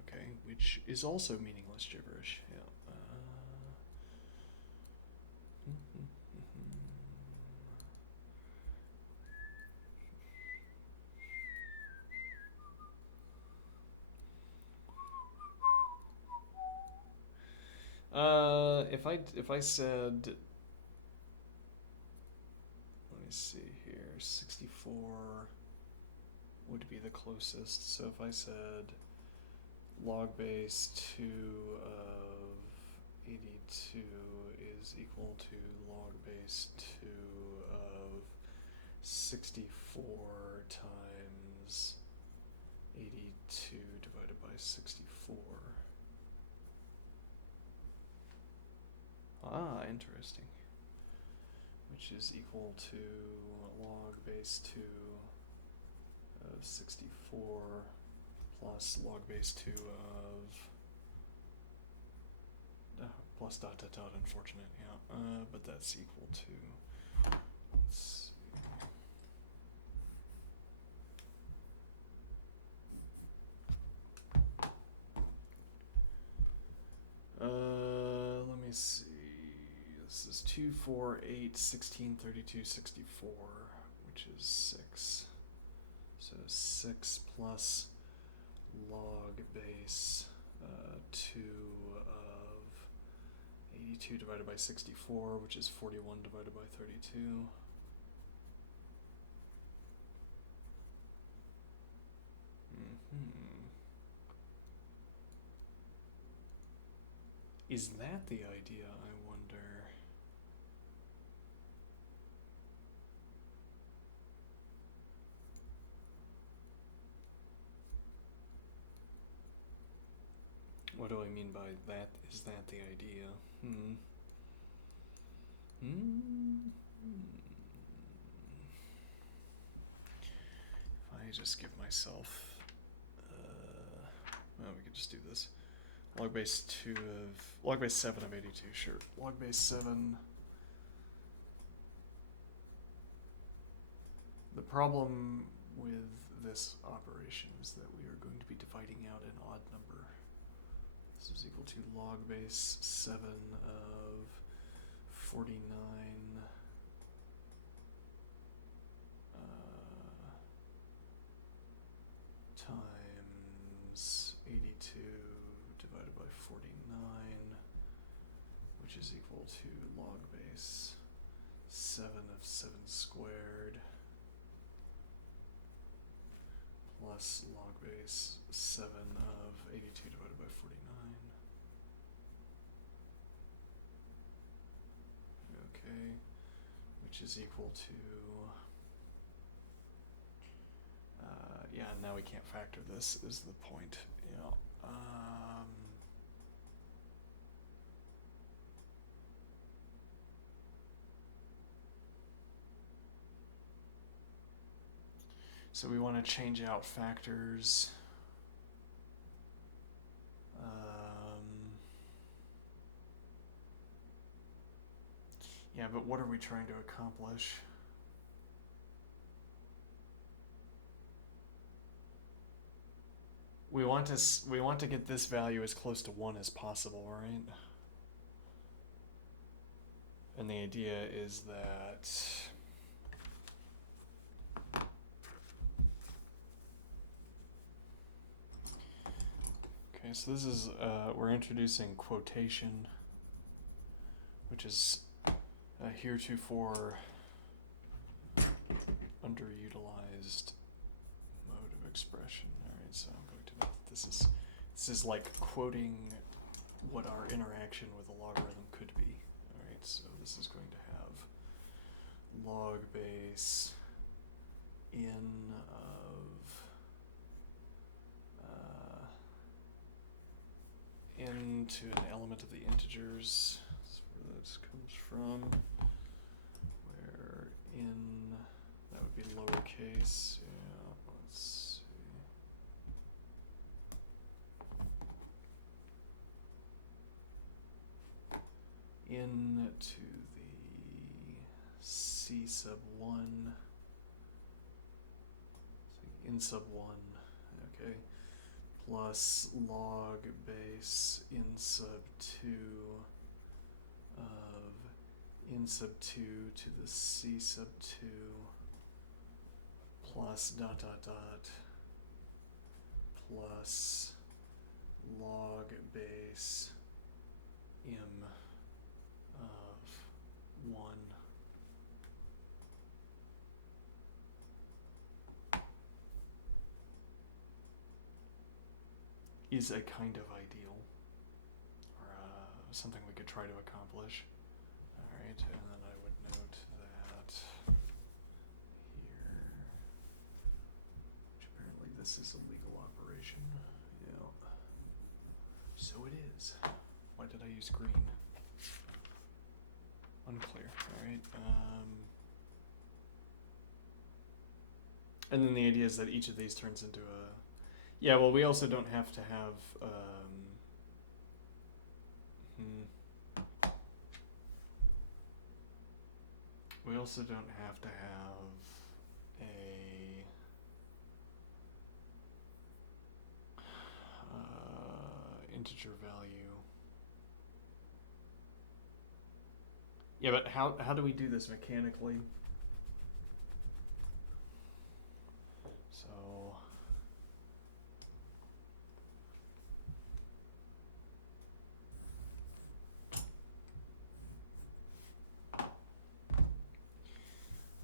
Okay, which is also meaningless gibberish. Yeah. If I said, let me see here, 64 would be the closest. So if I said log base 2 of 82 is equal to log base 2 of 64 times 82 divided by 64. Ah, interesting. Which is equal to log base 2 of 64 plus log base 2 of plus dot dot dot, unfortunate, yeah. But that's equal to, let's see. Let me see. This is 2, 4, 8, 16, 32, 64, which is 6. So 6 plus log base 2 of 82 divided by 64, which is 41 divided by 32. Is that the idea, I wonder? What do I mean by that? Is that the idea? If I just give myself, well, we could just do this. Log base 7 of 82, sure. Log base 7. The problem with this operation is that we are going to be dividing out an odd number. This is equal to log base 7 of 49 times 82 divided by 49, which is equal to log base 7 of 7 squared plus log base 7 of 82 divided by 49. Okay, which is equal to, yeah, now we can't factor this, is the point. Yeah. So we want to change out factors. Yeah, but what are we trying to accomplish? We want to get this value as close to 1 as possible, right? And the idea is that okay, so this is we're introducing quotation, which is heretofore underutilized mode of expression. All right, so I'm going to note that this is like quoting what our interaction with a logarithm could be. All right, so this is going to have log base n of n to an element of the integers. That's where this comes from. Where n, that would be lowercase. Yeah, let's see. into the C sub 1, so in sub 1, okay, plus log base in sub 2 of in sub 2 to the C sub 2 plus dot dot dot plus log base m of 1 is a kind of ideal, or something we could try to accomplish. Alright, and then I would note that here, which apparently this is a legal operation. Yeah. So it is. Why did I use green? Unclear. Alright. And then the idea is that each of these turns into a... Yeah, well, we also don't have to have... We also don't have to have a... integer value. Yeah, but how do we do this mechanically? So...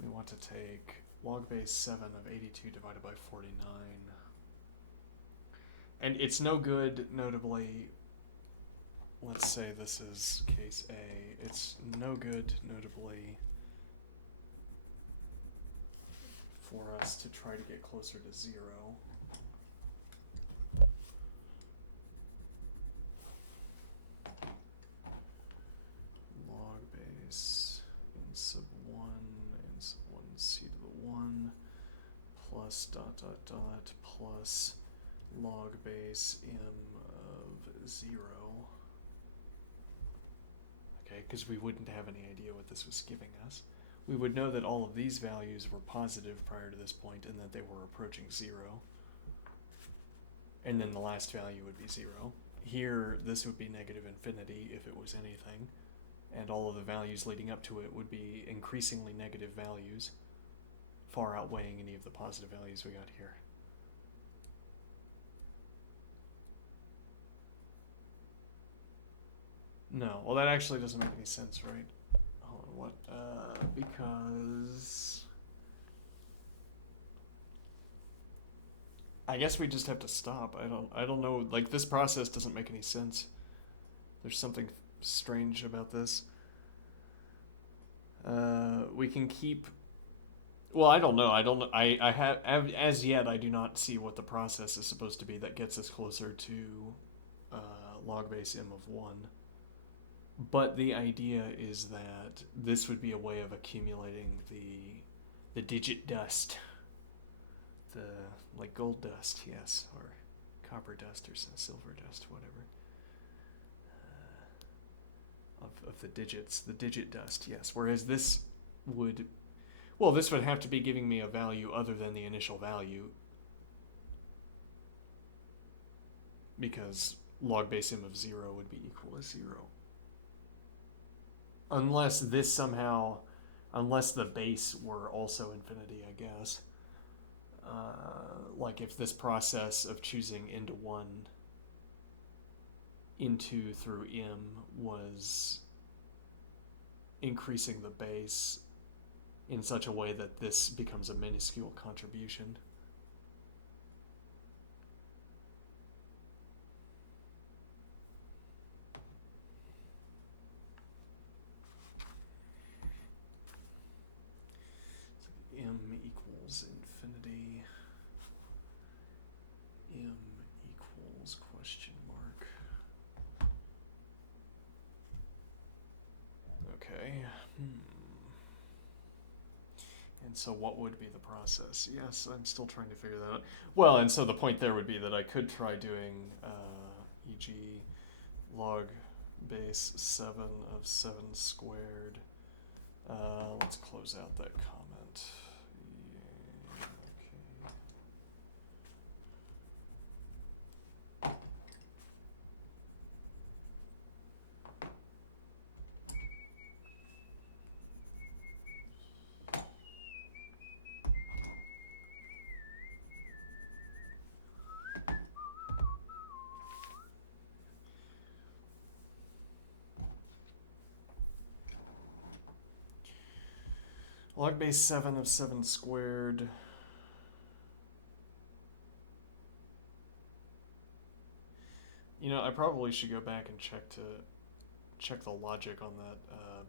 we want to take log base 7 of 82 divided by 49. And it's no good, notably, let's say this is case A, it's no good, notably, for us to try to get closer to 0. Log base in sub 1 and sub 1 c to the 1 plus dot dot dot plus log base m of 0. Okay, because we wouldn't have any idea what this was giving us. We would know that all of these values were positive prior to this point and that they were approaching 0. And then the last value would be 0. Here, this would be negative infinity if it was anything. And all of the values leading up to it would be increasingly negative values, far outweighing any of the positive values we got here. No, well that actually doesn't make any sense, right? Hold on, what? Because... I guess we just have to stop. I don't know, like this process doesn't make any sense. There's something strange about this. We can keep... Well, I don't know. I have, as yet, I do not see what the process is supposed to be that gets us closer to log base m of 1. But the idea is that this would be a way of accumulating the digit dust. The, like gold dust, yes, or copper dust or silver dust, whatever. Of the digits, the digit dust, yes. Whereas this would... Well, this would have to be giving me a value other than the initial value, because log base m of 0 would be equal to 0. Unless this somehow... Unless the base were also infinity, I guess. Like if this process of choosing into 1, into through m was increasing the base in such a way that this becomes a minuscule contribution. So m equals infinity. M equals question mark. Okay. And so what would be the process? Yes, I'm still trying to figure that out. Well, and so the point there would be that I could try doing e.g. log base 7 of 7 squared. Let's close out that comment. Yeah, okay. Log base 7 of 7 squared. You know, I probably should go back and check the logic on that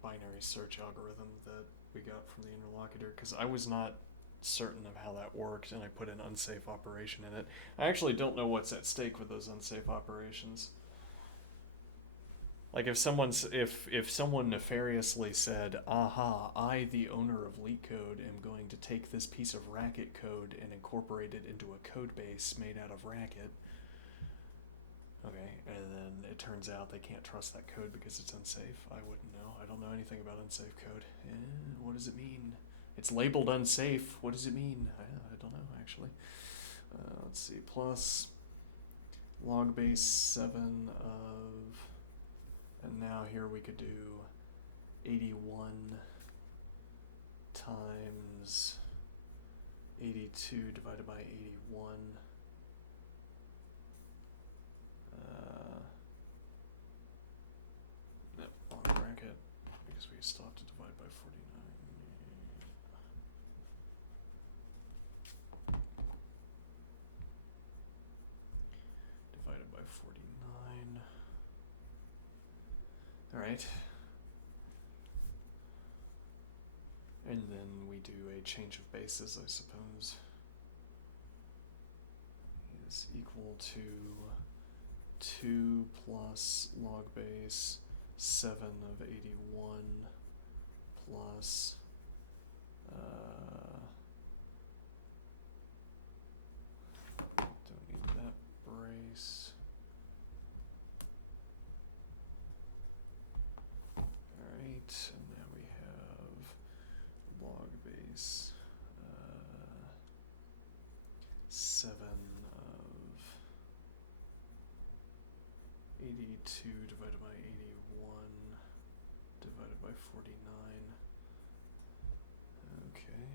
binary search algorithm that we got from the interlocutor, because I was not certain of how that worked, and I put an unsafe operation in it. I actually don't know what's at stake with those unsafe operations. Like if someone nefariously said, "Aha, I, the owner of LeetCode, am going to take this piece of Racket code and incorporate it into a code base made out of Racket." Okay, and then it turns out they can't trust that code because it's unsafe. I wouldn't know. I don't know anything about unsafe code. What does it mean? It's labeled unsafe. What does it mean? I don't know, actually. Let's see. Plus log base 7 of... And now here we could do 81 times 82 divided by 81. No, wrong bracket, because we stopped to divide by 49. Divided by 49. Alright. And then we do a change of bases, I suppose. Is equal to 2 plus log base 7 of 81 plus don't need that brace. Alright, and now we have log base 7 of 82 divided by 81 divided by 49. Okay.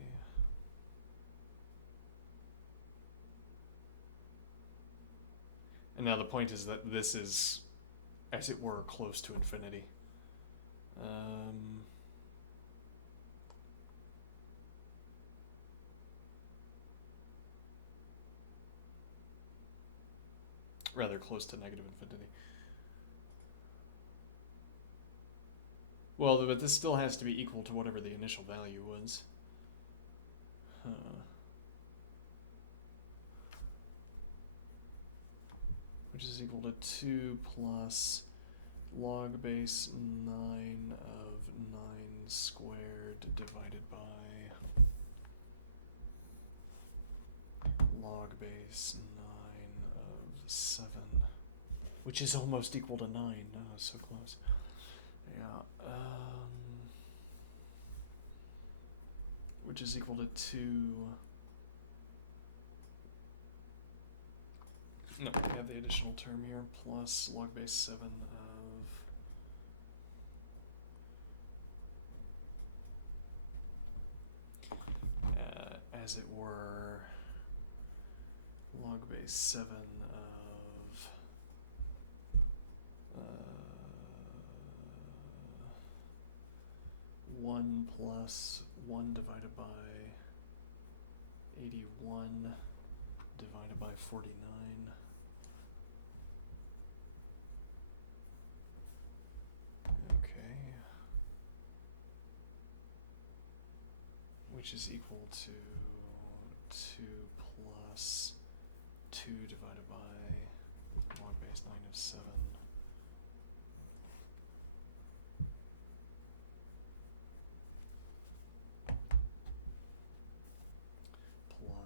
And now the point is that this is, as it were, close to infinity. Rather close to negative infinity. Well, but this still has to be equal to whatever the initial value was. Which is equal to 2 plus log base 9 of 9 squared divided by log base 9 of 7, which is almost equal to 9. Oh, so close. Yeah. Which is equal to 2. No, we have the additional term here, plus log base 7 of, as it were, log base 7 of 1 plus 1 divided by 81 divided by 49. Okay. Which is equal to 2 plus 2 divided by log base 9 of 7.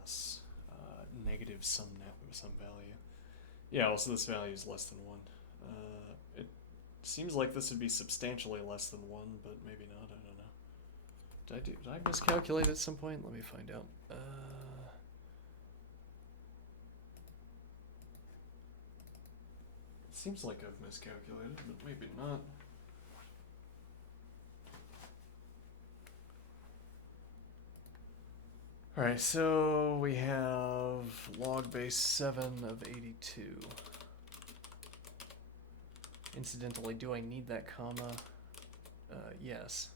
Plus negative some value. Yeah, well, so this value is less than 1. Seems like this would be substantially less than 1, but maybe not, I don't know. Did I miscalculate at some point? Let me find out. It seems like I've miscalculated, but maybe not. Alright, so we have log base 7 of 82. Incidentally, do I need that comma? Yes.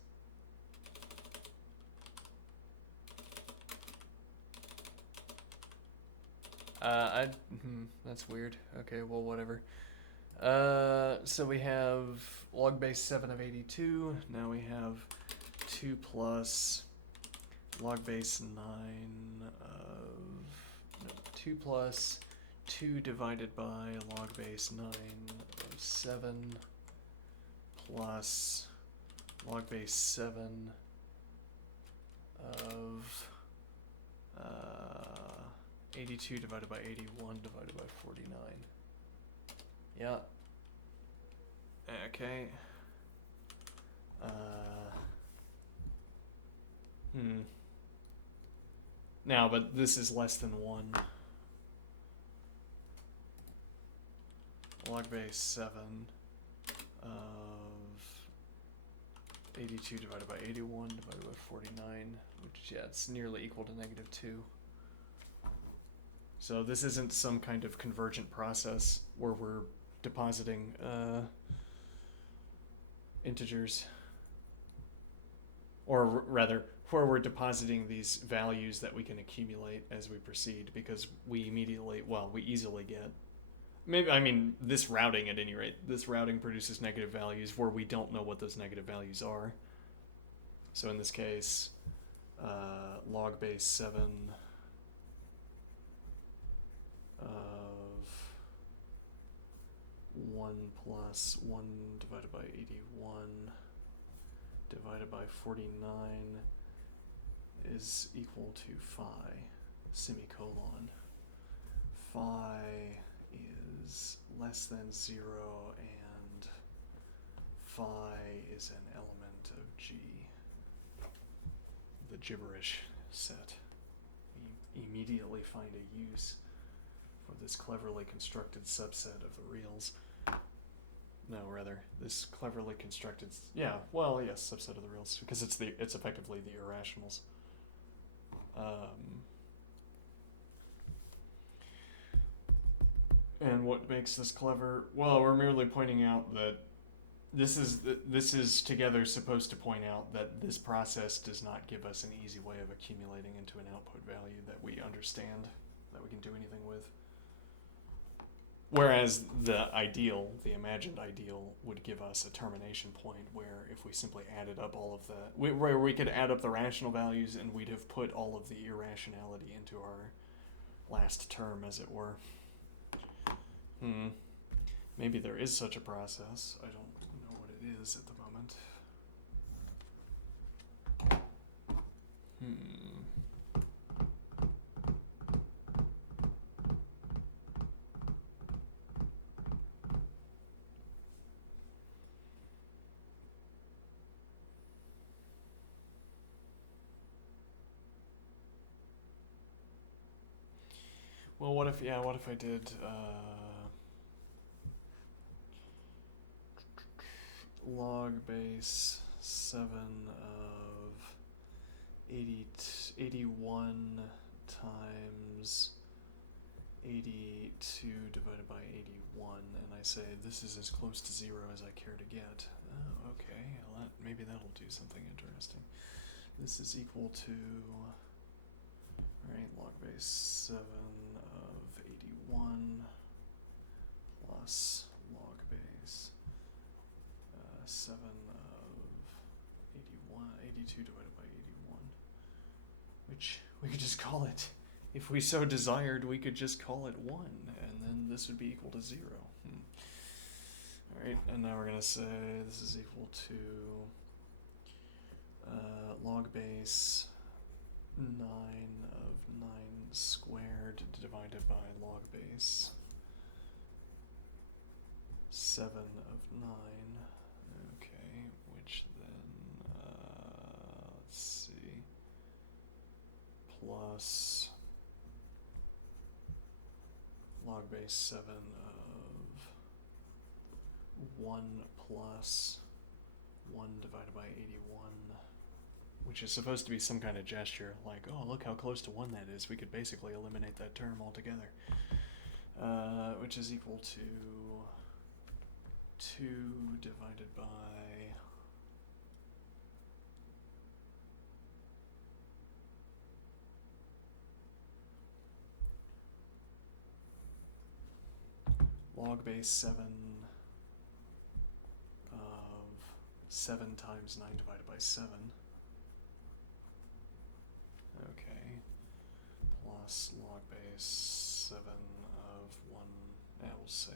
That's weird. Okay, well, whatever. So we have log base 7 of 82. Now we have 2 plus log base 9 of... No, 2 plus 2 divided by log base 9 of 7 plus log base 7 of 82 divided by 81 divided by 49. Yeah. Okay. Now, but this is less than 1. Log base 7 of 82 divided by 81 divided by 49, which, yeah, it's nearly equal to -2. So this isn't some kind of convergent process where we're depositing integers. Or rather, where we're depositing these values that we can accumulate as we proceed, because we easily get... Maybe, I mean, this routing at any rate. This routing produces negative values where we don't know what those negative values are. So in this case, log base 7 of 1 plus 1 divided by 81 divided by 49 is equal to phi, semicolon. Phi is less than 0 and phi is an element of G. The gibberish set. We immediately find a use for this cleverly constructed subset of the reals. No, rather, this cleverly constructed, subset of the reals, because it's effectively the irrationals. And what makes this clever? Well, we're merely pointing out that this is together supposed to point out that this process does not give us an easy way of accumulating into an output value that we understand, that we can do anything with. Whereas the ideal, the imagined ideal, would give us a termination point where if we simply added up all of where we could add up the rational values and we'd have put all of the irrationality into our last term, as it were. Maybe there is such a process. I don't know what it is at the moment. Well, what if I did, log base 7 of 81 times 82 divided by 81, and I say this is as close to 0 as I care to get. Oh, okay, well, maybe that'll do something interesting. This is equal to, alright, log base 7 of 81 plus log base 7 of 82 divided by 81, which we could just call it, if we so desired, we could just call it 1, and then this would be equal to 0. Alright, and now we're going to say this is equal to log base 9 of 9 squared divided by log base 7 of 9 plus log base 7 of 1 plus 1 divided by 81, which is supposed to be some kind of gesture, like, oh, look how close to 1 that is. We could basically eliminate that term altogether. Which is equal to 2 divided by log base 7 of 7 times 9 divided by 7. Okay. Plus log base 7 of 1, we'll say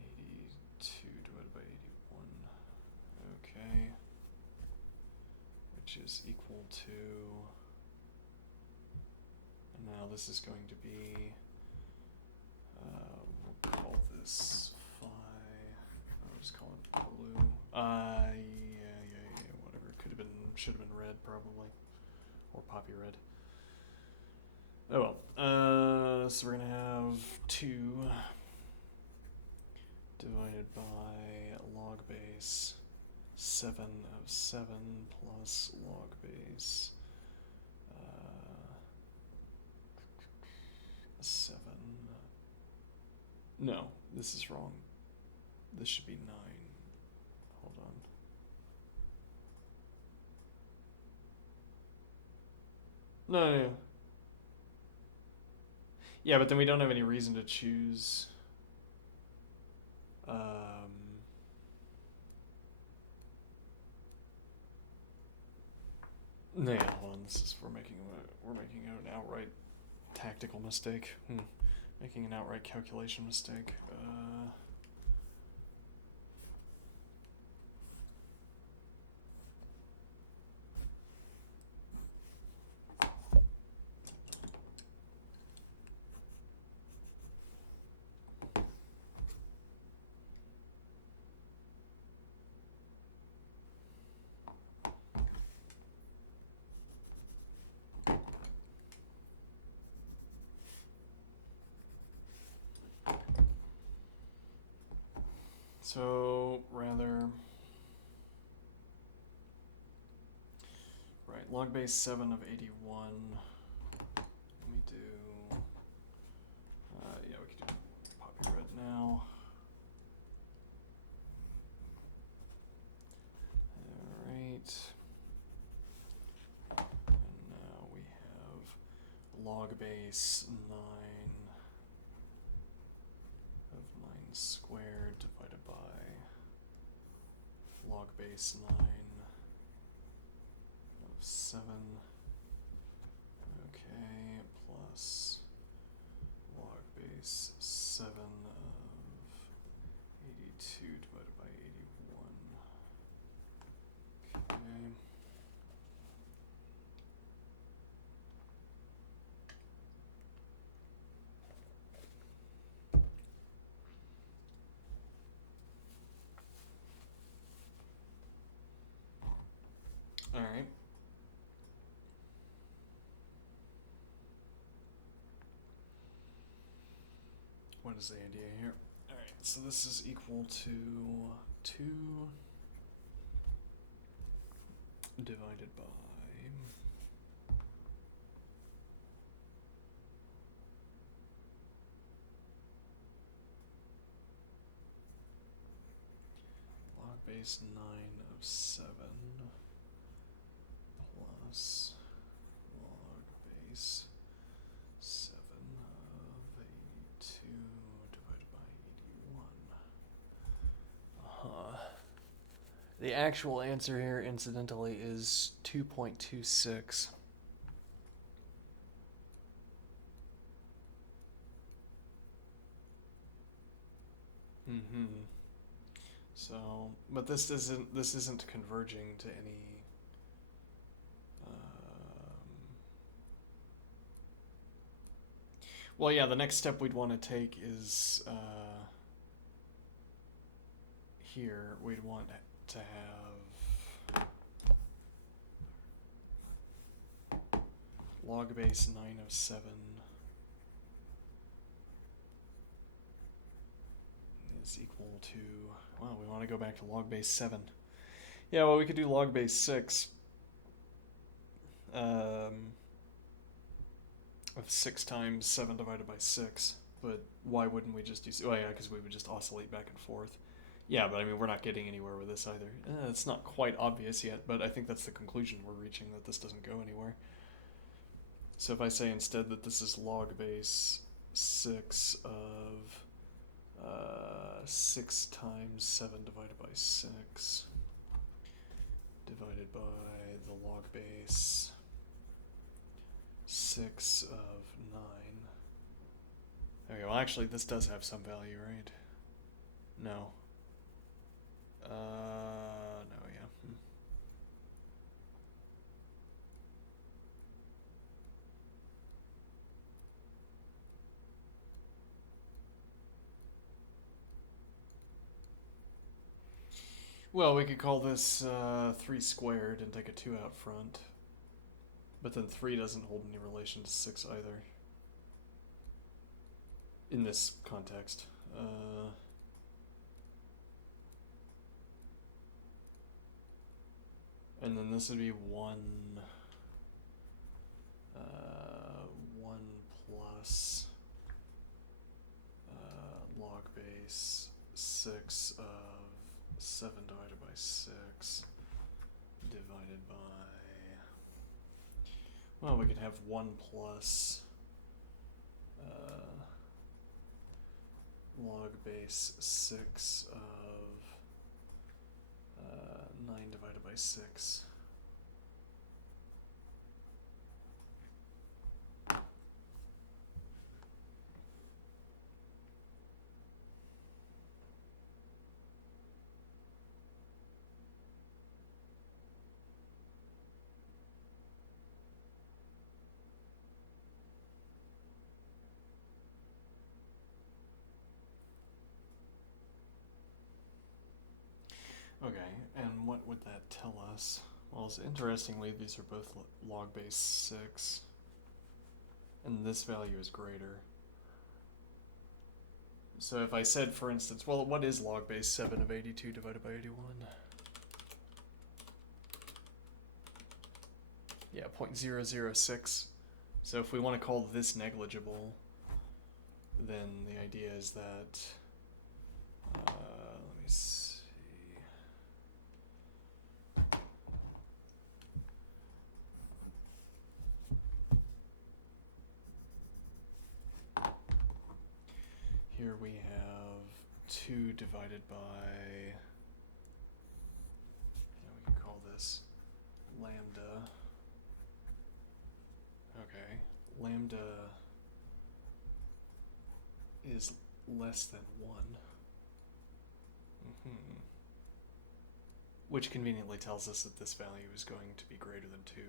82 divided by 81. Okay. Which is equal to, and now this is going to be, we'll call this phi, I'll just call it blue. Yeah, whatever. Should have been red probably, or poppy red. Oh well. So we're gonna have 2 divided by log base 7 of 7 plus log base 7. No, this is wrong. This should be 9. Hold on. No. Yeah, but then we don't have any reason to choose. No, yeah, hold on. We're making an outright tactical mistake. Making an outright calculation mistake. So rather, right, log base 7 of 81. Let me do, yeah, we can do poppy red now. Alright. And now we have log base 9 of 9 squared divided by log base 9 of 7. Okay, plus log base 7 of 82 divided by 81. Okay. All right. What is the idea here? All right, so this is equal to 2 divided by log base 9 of 7 plus log base 7 of 82 divided by 81. The actual answer here, incidentally, is 2.26. So, but this isn't converging to any. Well, yeah, the next step we'd want to take is here. We'd want to have log base 9 of 7 is equal to, wow, we want to go back to log base 7. Yeah, well, we could do log base 6 of 6 times 7 divided by 6. But why wouldn't we just do... Oh, yeah, because we would just oscillate back and forth. Yeah, but I mean, we're not getting anywhere with this either. It's not quite obvious yet, but I think that's the conclusion we're reaching, that this doesn't go anywhere. So if I say instead that this is log base 6 of 6 times 7 divided by 6 divided by the log base 6 of 9. There we go. Well, actually, this does have some value, right? No. No, yeah. Well, we could call this 3 squared and take a 2 out front. But then 3 doesn't hold any relation to 6 either. In this context. And then this would be 1 plus log base 6 of 7 divided by 6 divided by... Well, we could have 1 plus log base 6 of 9 divided by 6. Okay, and what would that tell us? Well, interestingly, these are both log base 6, and this value is greater. So if I said, for instance, well, what is log base 7 of 82 divided by 81? Yeah, 0.006. So if we want to call this negligible, then the idea is that, let me see. Here we have 2 divided by, we can call this lambda. Okay, lambda is less than 1. Which conveniently tells us that this value is going to be greater than 2.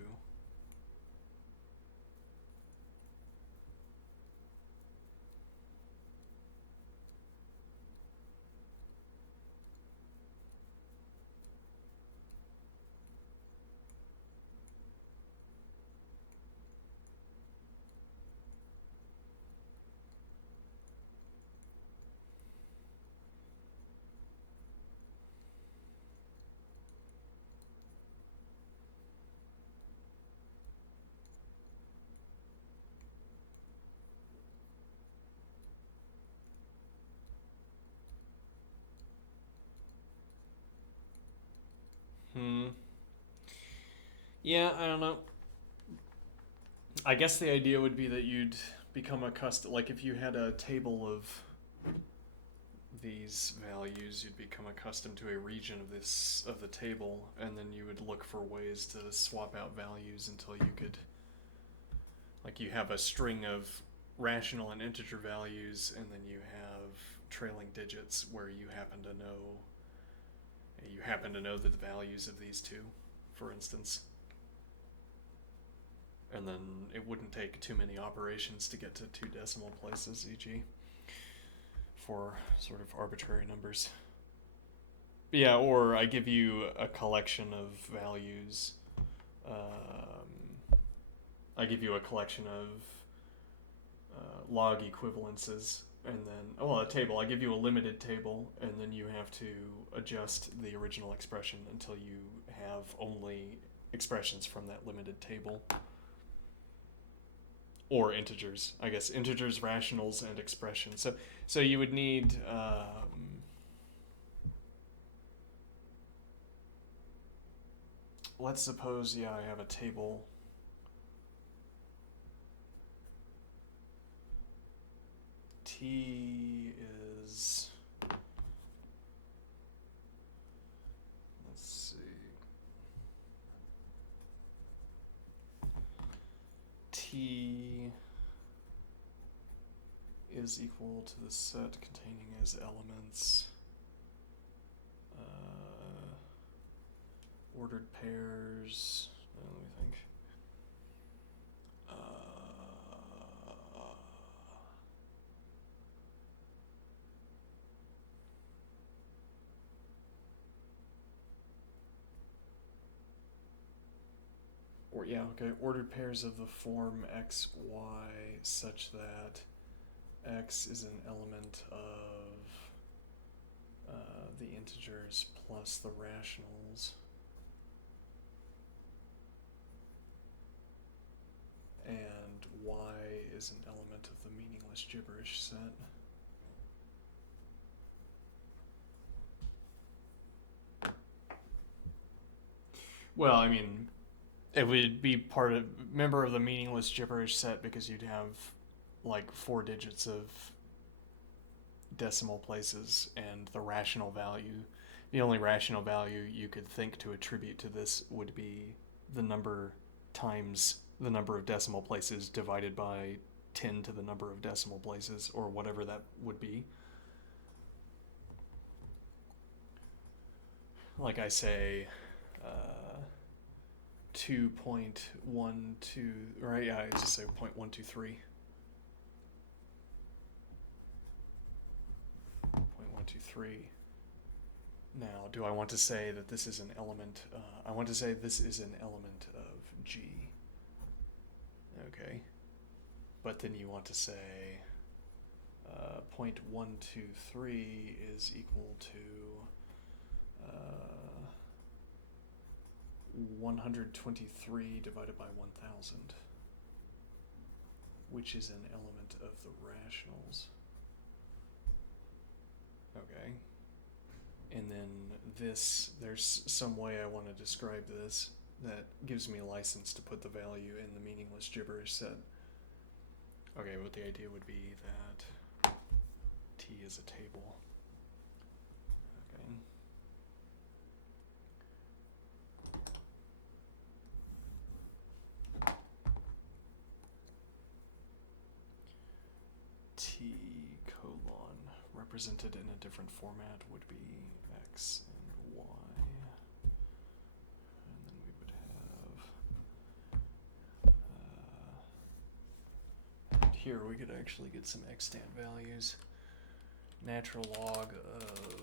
Yeah, I don't know. I guess the idea would be that you'd become accustomed, like if you had a table of these values, you'd become accustomed to a region of the table, and then you would look for ways to swap out values until you could, like you have a string of rational and integer values, and then you have trailing digits where you happen to know the values of these two, for instance. And then it wouldn't take too many operations to get to 2 decimal places, e.g. for sort of arbitrary numbers. But yeah, or I give you a collection of values I give you a collection of log equivalences, and then, well, a table. I give you a limited table, and then you have to adjust the original expression until you have only expressions from that limited table. Or integers, I guess. Integers, rationals, and expressions. So you would need... let's suppose, yeah, I have a table. T is... let's see... T is equal to the set containing as elements ordered pairs. Let me think. Ordered pairs of the form x, y, such that x is an element of the integers plus the rationals, and y is an element of the meaningless gibberish set. Well, I mean, it would be member of the meaningless gibberish set because you'd have like 4 digits of decimal places, and the rational value, the only rational value you could think to attribute to this would be the number times the number of decimal places divided by 10 to the number of decimal places, or whatever that would be. Like I say, 2.12, right? Yeah, I just say 0.123. 0.123. Now, do I want to say that this is an element? I want to say this is an element of G. Okay. But then you want to say 0.123 is equal to 123 divided by 1000, which is an element of the rationals. Okay. And then this, there's some way I want to describe this that gives me a license to put the value in the meaningless gibberish set. Okay, but the idea would be that T is a table. Okay. T colon represented in a different format would be X and Y. And then we would have, and here we could actually get some extant values. Natural log of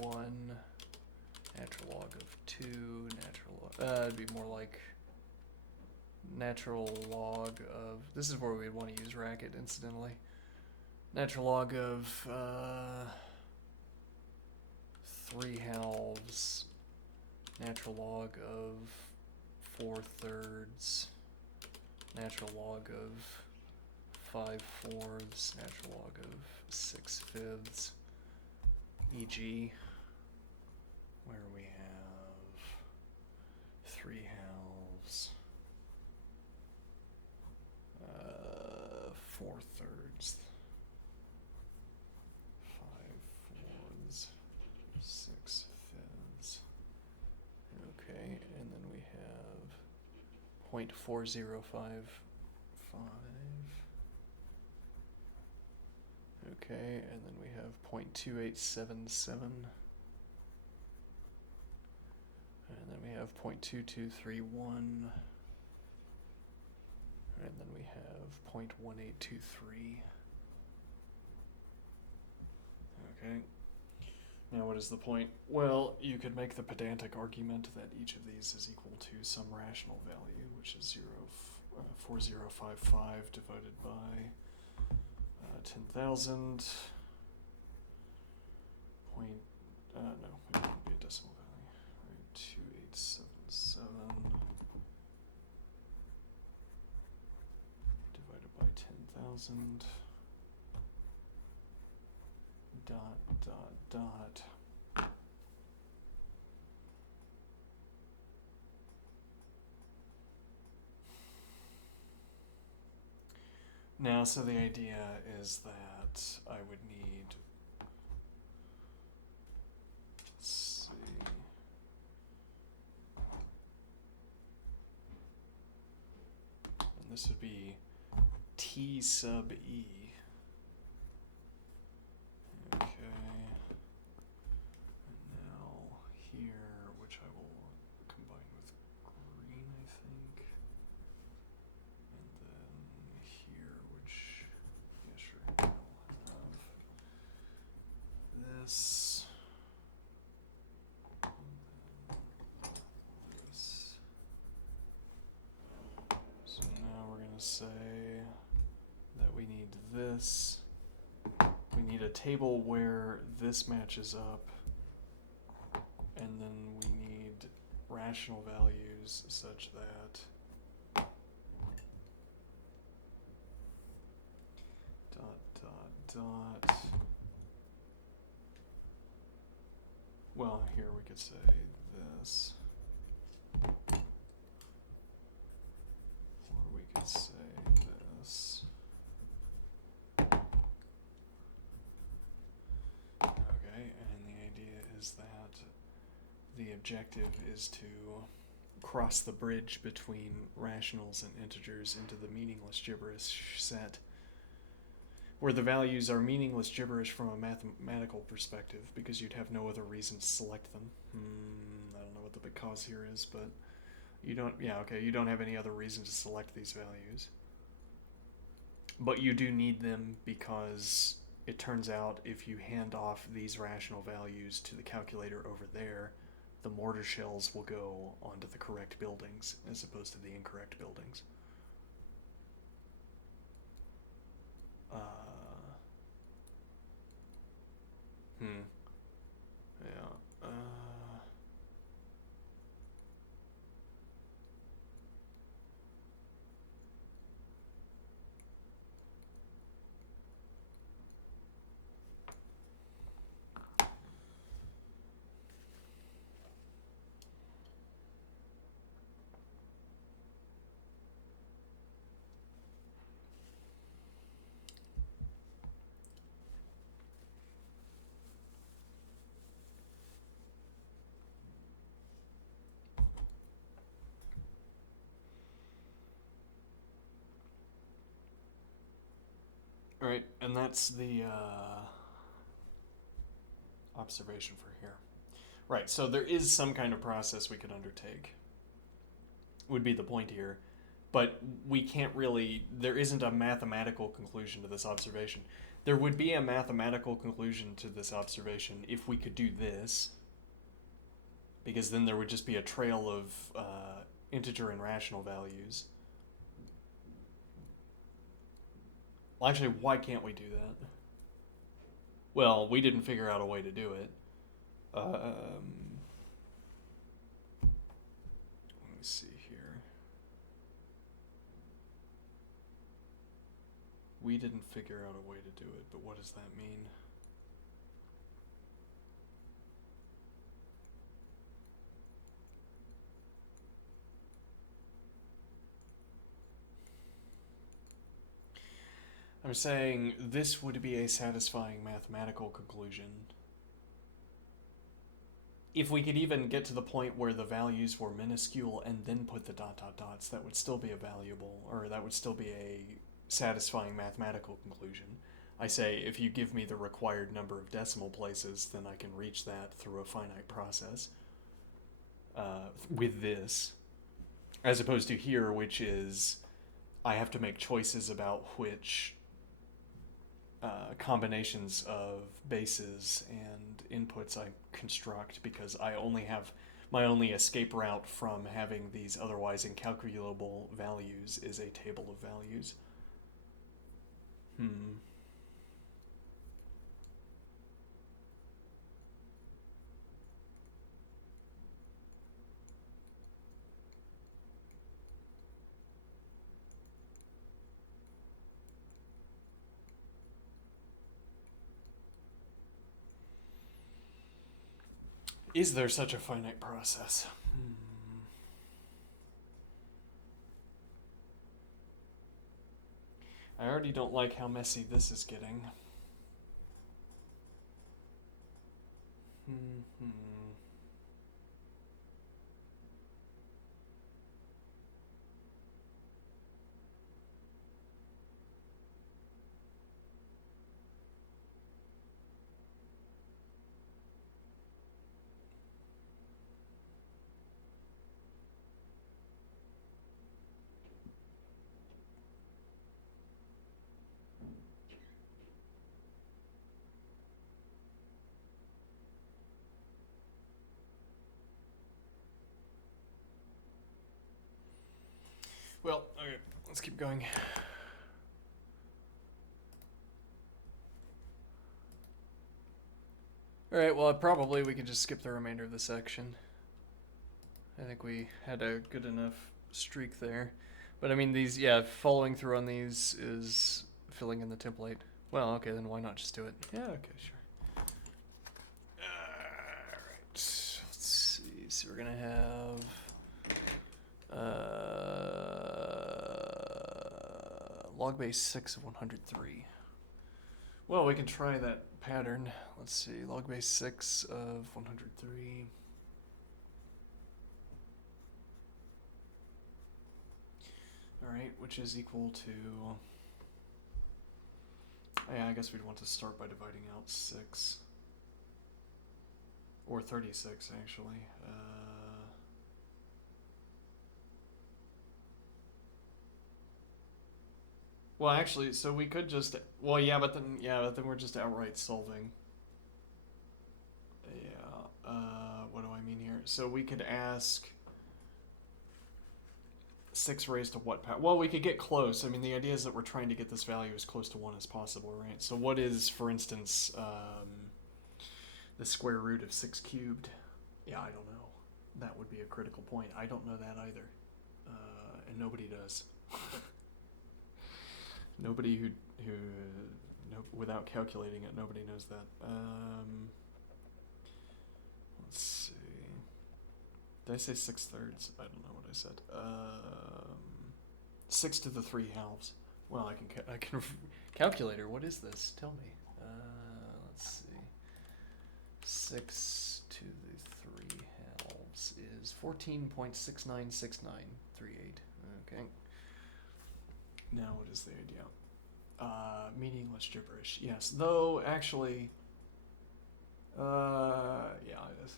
1, natural log of 2, natural log, it'd be more like natural log of, this is where we'd want to use Racket, incidentally. Natural log of 3/2, natural log of 4/3, natural log of 5/4, natural log of 6/5, e.g. where we have 3/2, 4/3, 5/4, 6/5. Okay, and then we have 0.4055. Okay, and then we have 0.2877. And then we have 0.2231. And then we have 0.1823. Okay. Now what is the point? Well, you could make the pedantic argument that each of these is equal to some rational value, which is 0, 4055 divided by 10,000. Point, no, it wouldn't be a decimal value. Right, 2877 divided by 10,000. Dot. Now, so the idea is that I would need, let's see, and this would be T sub E. Okay, and now here, which I will combine with green, I think. And then here, which, yeah, sure, I'll have this. And then this. So now we're going to say that we need this. We need a table where this matches up. And then we need rational values such that dot. Well, here we could say this. Or we could say this. Okay, and the idea is that the objective is to cross the bridge between rationals and integers into the meaningless gibberish set, where the values are meaningless gibberish from a mathematical perspective, because you'd have no other reason to select them. I don't know what the big cause here is, but you don't, you don't have any other reason to select these values. But you do need them because it turns out if you hand off these rational values to the calculator over there, the mortar shells will go onto the correct buildings as opposed to the incorrect buildings. Yeah. Alright, and that's the observation for here. Right, so there is some kind of process we could undertake, would be the point here, but we can't really, there isn't a mathematical conclusion to this observation. There would be a mathematical conclusion to this observation if we could do this, because then there would just be a trail of integer and rational values. Well, actually, why can't we do that? Well, we didn't figure out a way to do it. Let me see here. We didn't figure out a way to do it, but what does that mean? I'm saying this would be a satisfying mathematical conclusion. If we could even get to the point where the values were minuscule and then put the dots, that would still be a valuable, or that would still be a satisfying mathematical conclusion. I say, if you give me the required number of decimal places, then I can reach that through a finite process with this, as opposed to here, which is I have to make choices about which combinations of bases and inputs I construct, because I only have my only escape route from having these otherwise incalculable values is a table of values. Is there such a finite process? I already don't like how messy this is getting. Well, okay, let's keep going. Alright, well, probably we could just skip the remainder of the section. I think we had a good enough streak there. But I mean, these, yeah, following through on these is filling in the template. Well, okay, then why not just do it? Yeah, okay, sure. Alright, let's see. So we're gonna have log base 6 of 103. Well, we can try that pattern. Let's see, log base 6 of 103. Alright, which is equal to... yeah, I guess we'd want to start by dividing out 6. Or 36, actually. Well, actually, so we could just... Well, yeah, but then we're just outright solving. Yeah, what do I mean here? So we could ask... 6 raised to what power? Well, we could get close. I mean, the idea is that we're trying to get this value as close to 1 as possible, right? So what is, for instance, the square root of 6 cubed? Yeah, I don't know. That would be a critical point. I don't know that either. And nobody does. Nobody who without calculating it, nobody knows that. Let's see. Did I say 6/3? I don't know what I said. 6 to the 3 halves. Well, I can calculator. What is this? Tell me. Let's see. 6 to the 3 halves is 14.696938. Okay. Now, what is the idea? Meaningless gibberish. Yes, though actually. Yeah, it is.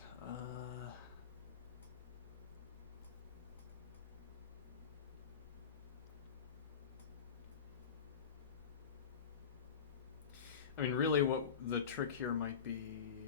I mean, really, what the trick here might be.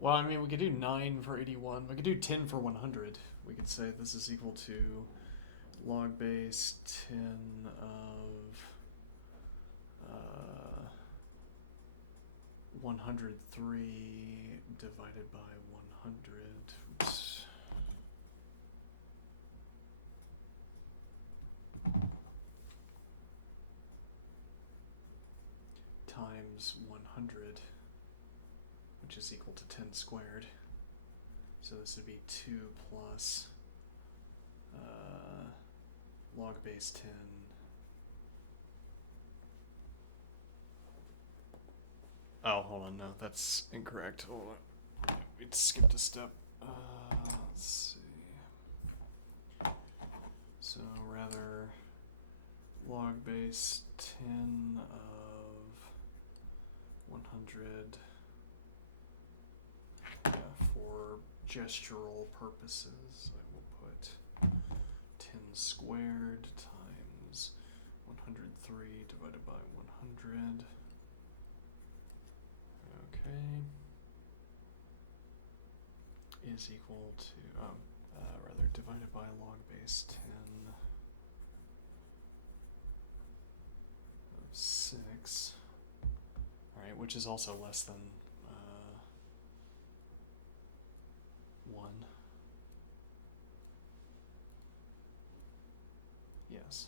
Well, I mean, we could do 9 for 81. We could do 10 for 100. We could say this is equal to log base 10 of 103 divided by 100. Oops. Times 100, which is equal to 10 squared. So this would be 2 plus log base 10. Oh, hold on, no, that's incorrect. Hold on. We skipped a step. Let's see. So rather log base 10 of 100 for gestural purposes. I will put 10 squared divided by 100. Okay. Is equal to, rather, divided by log base 10 of 6. Alright, which is also less than 1. Yes.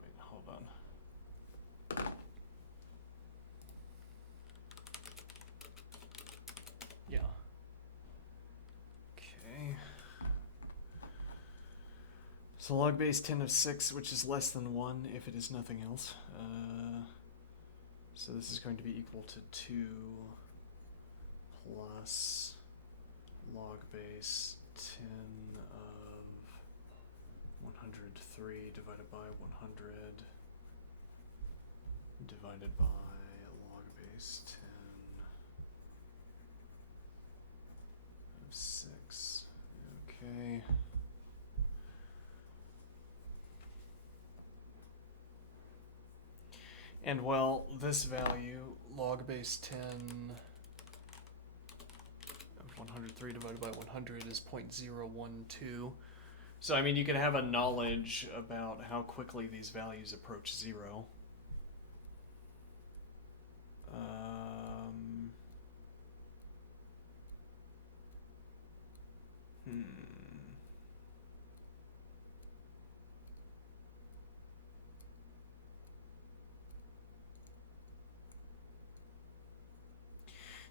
Wait, hold on. Yeah. Okay. So log base 10 of 6, which is less than 1 if it is nothing else. So this is going to be equal to 2 plus log base 10 of 103 divided by 100 divided by log base 10 of 6. Okay. And well, this value, log base 10 of 103 divided by 100 is 0.012. So, I mean, you can have a knowledge about how quickly these values approach 0.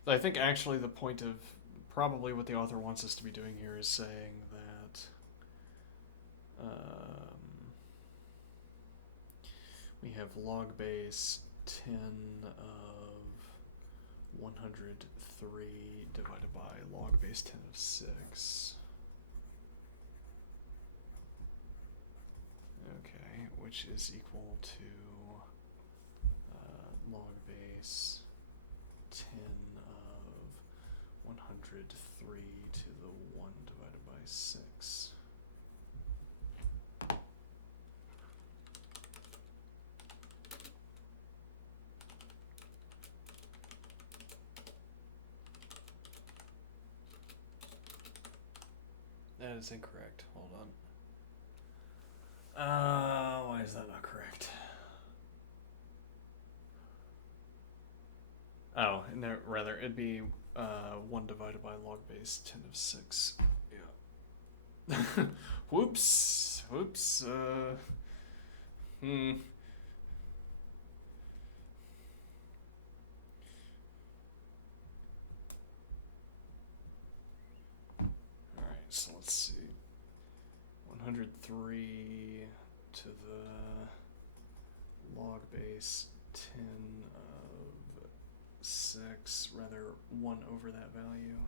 I think actually the point of probably what the author wants us to be doing here is saying that we have log base 10 of 103 divided by log base 10 of 6. Okay, which is equal to log base 10 of 103 to the 1 divided by 6. That is incorrect. Hold on. Why is that not correct? Oh, no, rather, it'd be 1 divided by log base 10 of 6. Yeah. Whoops. Whoops. Alright, so let's see. 103 to the log base 10 of 6, rather 1 over that value.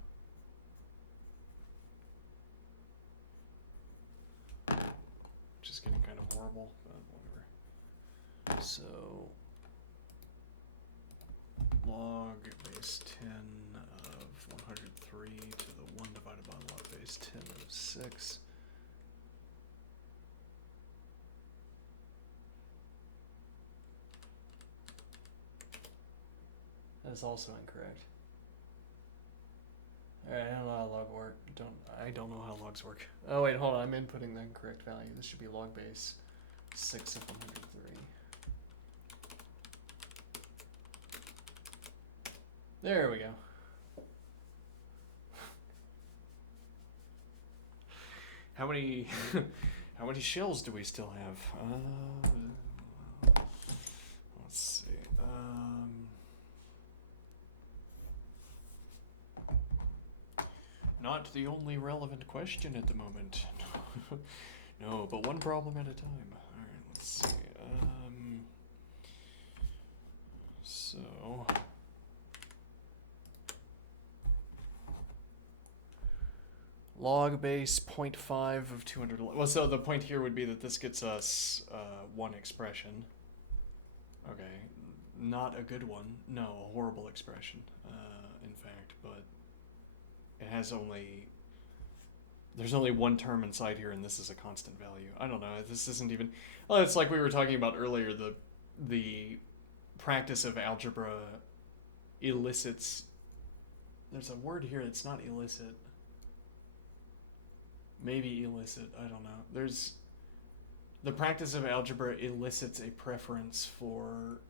Which is getting kind of horrible, but whatever. So, log base 10 of 103 to the 1 divided by log base 10 of 6. That's also incorrect. Alright, I don't know how log work. I don't know how logs work. Oh wait, hold on. I'm inputting the incorrect value. This should be log base 6 of 103. There we go. How many how many shells do we still have? Let's see. Not the only relevant question at the moment. No, but one problem at a time. Alright, let's see. So log base 0.5 of 200. Well, so the point here would be that this gets us one expression. Okay, not a good one. No, a horrible expression, in fact, but it has only There's only one term inside here, and this is a constant value. I don't know. This isn't even. Well, it's like we were talking about earlier. The practice of algebra elicits. There's a word here that's not illicit. Maybe illicit. I don't know. There's the practice of algebra elicits a preference for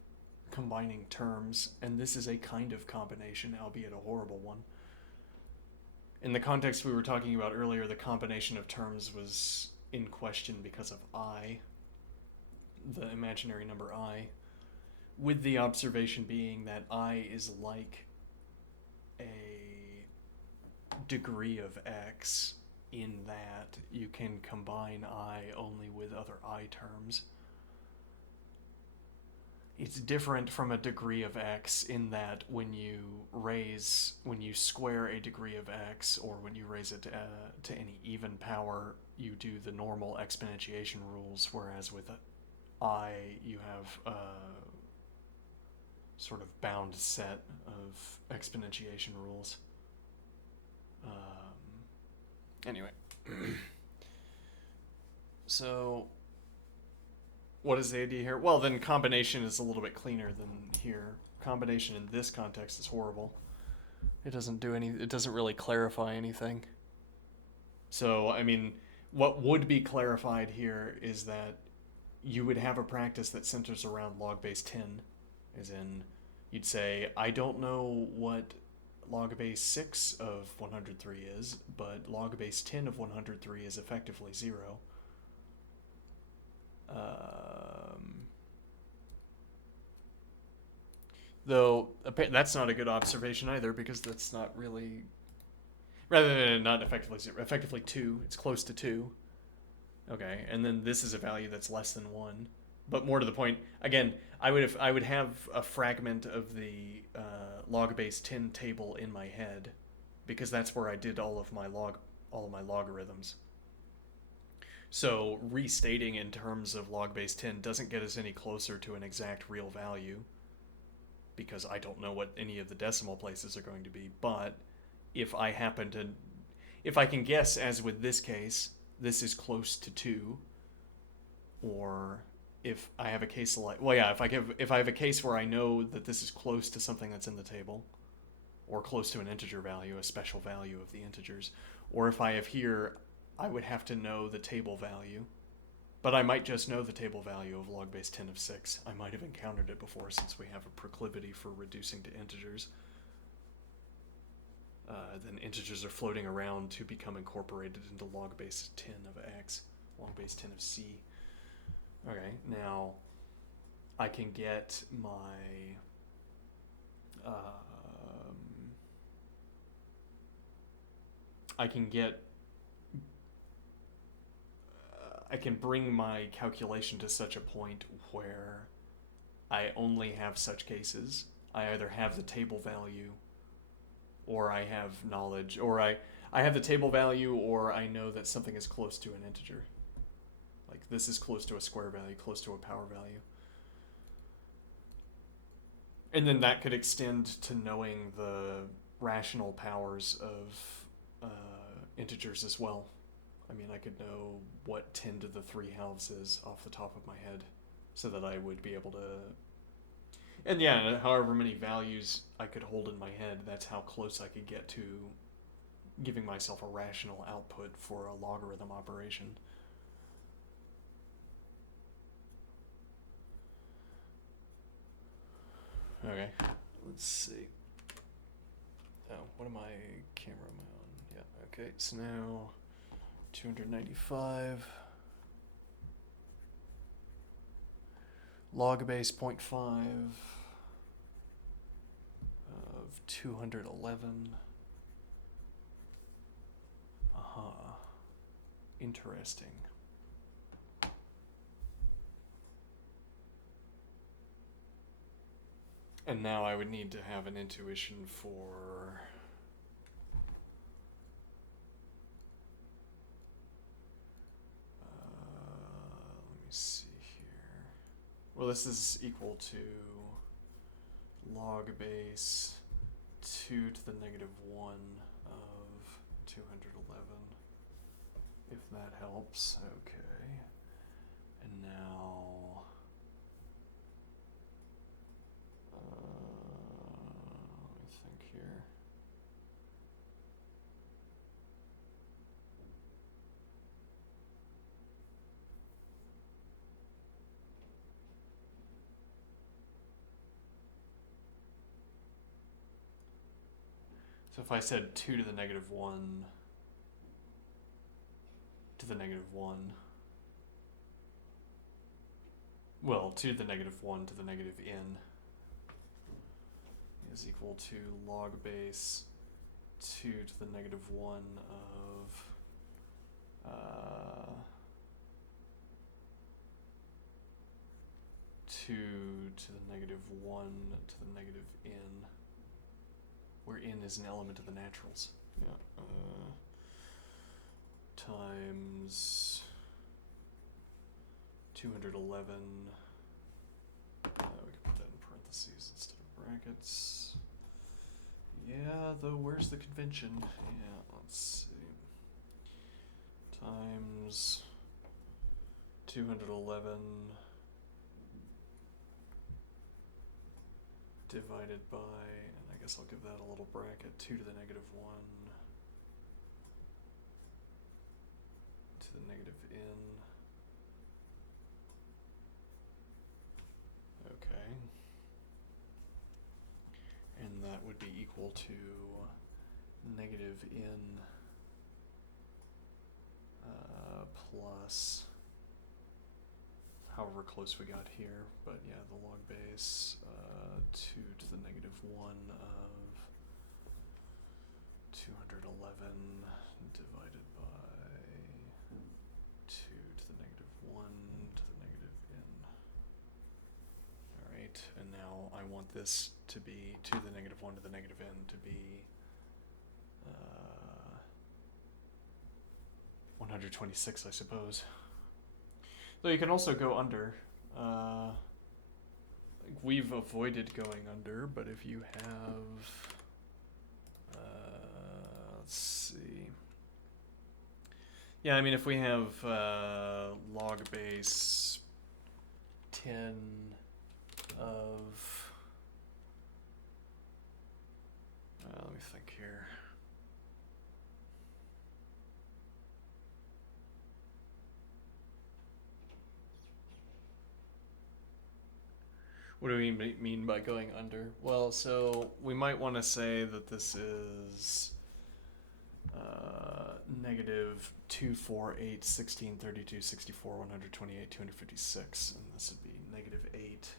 combining terms, and this is a kind of combination, albeit a horrible one. In the context we were talking about earlier, the combination of terms was in question because of I, the imaginary number I, with the observation being that I is like a degree of X in that you can combine I only with other I terms. It's different from a degree of X in that when you square a degree of X, or when you raise it to any even power, you do the normal exponentiation rules, whereas with I, you have a sort of bound set of exponentiation rules. Anyway. So, what is the idea here? Well, then combination is a little bit cleaner than here. Combination in this context is horrible. It doesn't really clarify anything. So, I mean, what would be clarified here is that you would have a practice that centers around log base 10, as in, you'd say, I don't know what log base 6 of 103 is, but log base 10 of 103 is effectively 0. Though that's not a good observation either, because that's not really, rather than not effectively 0, effectively 2. It's close to 2. Okay, and then this is a value that's less than 1. But more to the point, again, I would have a fragment of the log base 10 table in my head, because that's where I did all of my logarithms. So restating in terms of log base 10 doesn't get us any closer to an exact real value, because I don't know what any of the decimal places are going to be. But if I can guess, as with this case, this is close to 2, or if I have a case like, well, yeah, if I have a case where I know that this is close to something that's in the table, or close to an integer value, a special value of the integers, or if I have here, I would have to know the table value, but I might just know the table value of log base 10 of 6. I might have encountered it before, since we have a proclivity for reducing to integers. Then integers are floating around to become incorporated into log base 10 of X, log base 10 of C. Okay, now I can get my I can bring my calculation to such a point where I only have such cases. I either have the table value, or I have knowledge, or I have the table value, or I know that something is close to an integer. Like, this is close to a square value, close to a power value. And then that could extend to knowing the rational powers of integers as well. I mean, I could know what 10 to the 3/2 is off the top of my head, so that I would be able to... And yeah, however many values I could hold in my head, that's how close I could get to giving myself a rational output for a logarithm operation. Okay, let's see. Oh, what am I, camera am I on? Yeah, okay, so now 295 log base 0.5 of 211. Interesting. And now I would need to have an intuition for... let me see here. Well, this is equal to log base 2 to the negative 1 of 211. if that helps. Okay. And now, let me think here. So if I said 2 to the negative 1 to the negative 1, well, 2 to the negative 1 to the negative n is equal to log base 2 to the negative 1 of 2 to the negative 1 to the negative n, where n is an element of the naturals. Yeah. Times 211. We can put that in parentheses instead of brackets. Yeah, though, where's the convention? Yeah, let's see. Times 211 divided by, and I guess I'll give that a little bracket, 2 to the negative 1 to the negative n. Okay. And that would be equal to negative n plus however close we got here, but yeah, the log base 2 to the negative 1 of 211 divided by 2 to the negative 1 to the negative n. Alright, and now I want this to be 2 to the negative 1 to the negative n to be 126, I suppose. Though you can also go under. We've avoided going under, but if you have, let's see. Yeah, I mean, if we have log base 10 of, let me think here. What do we mean by going under? Well, so we might want to say that this is negative 2, 4, 8, 16, 32, 64, 128, 256, and this would be negative 8.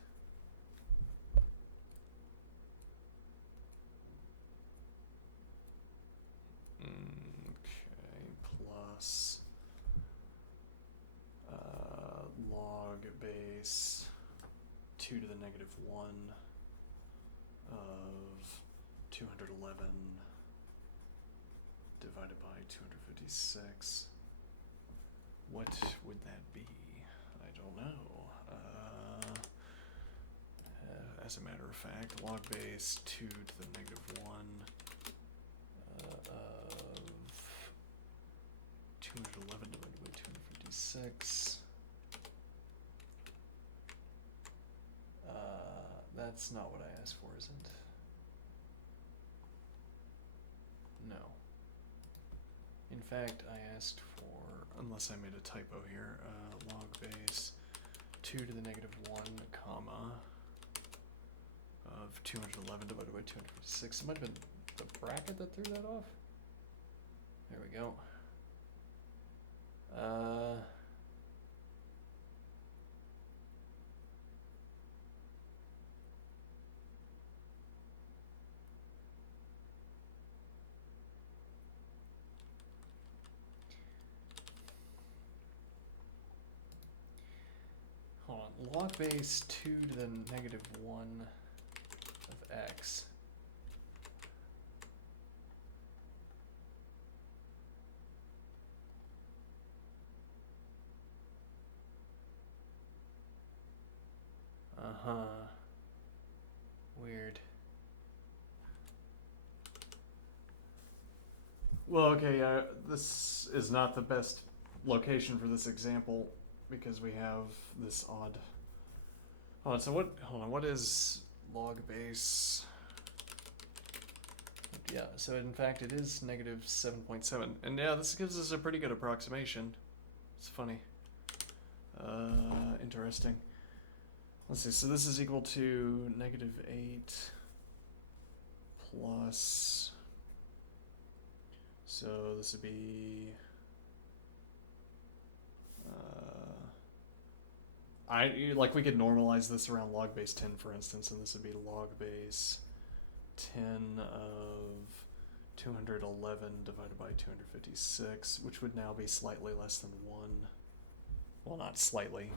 Okay, plus log base 2 to the negative 1 of 211 divided by 256. What would that be? I don't know. As a matter of fact, log base 2 to the negative 1 of 211 divided by 256. That's not what I asked for, is it? No. In fact, I asked for, unless I made a typo here, log base 2 to the negative 1, comma, of 211 divided by 256. It might have been the bracket that threw that off. There we go. Hold on. Log base 2 to the negative 1 of x. Uh-huh. Weird. Well, okay, this is not the best location for this example because we have this odd. Hold on. So what? Hold on. What is log base? Yeah. So in fact, it is negative 7.7, and yeah, this gives us a pretty good approximation. It's funny. Interesting. Let's see. So this is equal to -8 plus. So this would be. We could normalize this around log base 10, for instance, and this would be log base 10 of 211 divided by 256, which would now be slightly less than 1. Well, not slightly.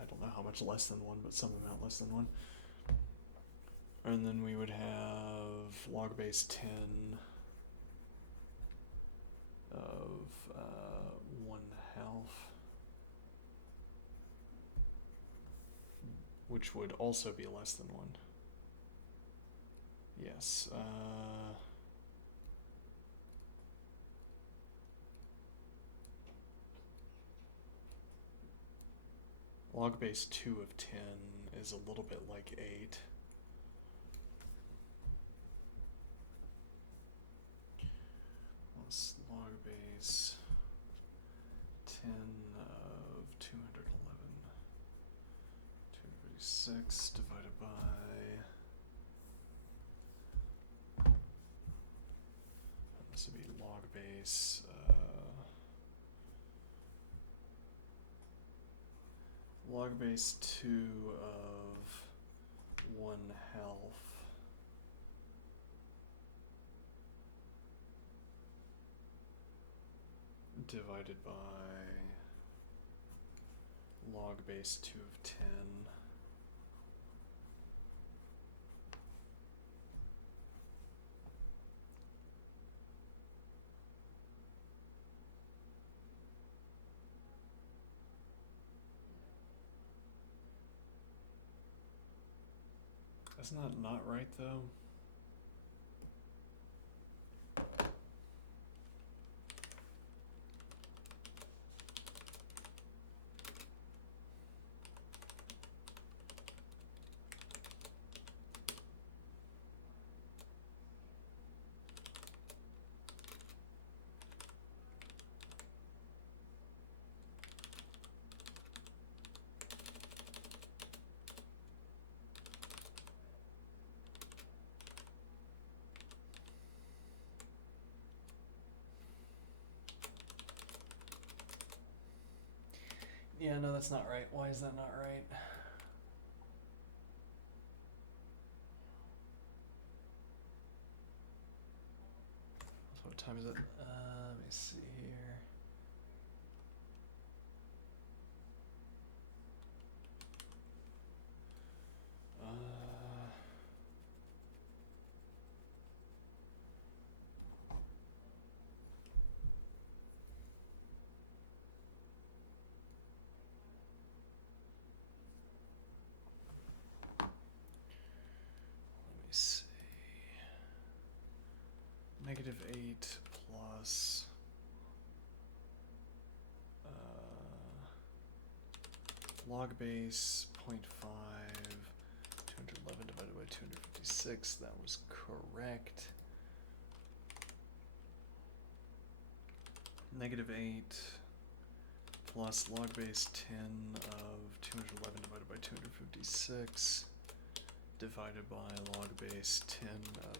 I don't know how much less than 1, but some amount less than 1. And then we would have log base 10 of 1/2, which would also be less than 1. Yes. Log base 2 of 10 is a little bit like 8. Plus log base 10 of 211, 236 divided by. This would be log base. Log base 2 of 1/2 divided by log base 2 of 10. That's not right though. Yeah, no, that's not right. Why is that not right? What time is it? Let me see here. Let me see. -8 plus log base 0.5, 211 divided by 256. That was correct. -8 plus log base 10 of 211 divided by 256 divided by log base 10 of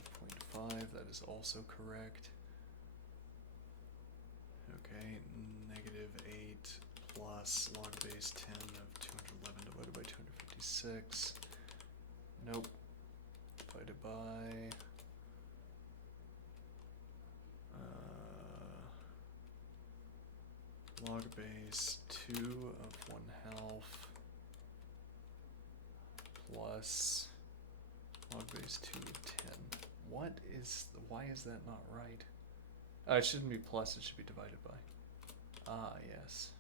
0.5. That is also correct. Okay, -8 plus log base 10 of 211 divided by 256. Nope. Divided by log base 2 of 1/2 plus log base 2 of 10. Why is that not right? It shouldn't be plus, it should be divided by. Ah, yes.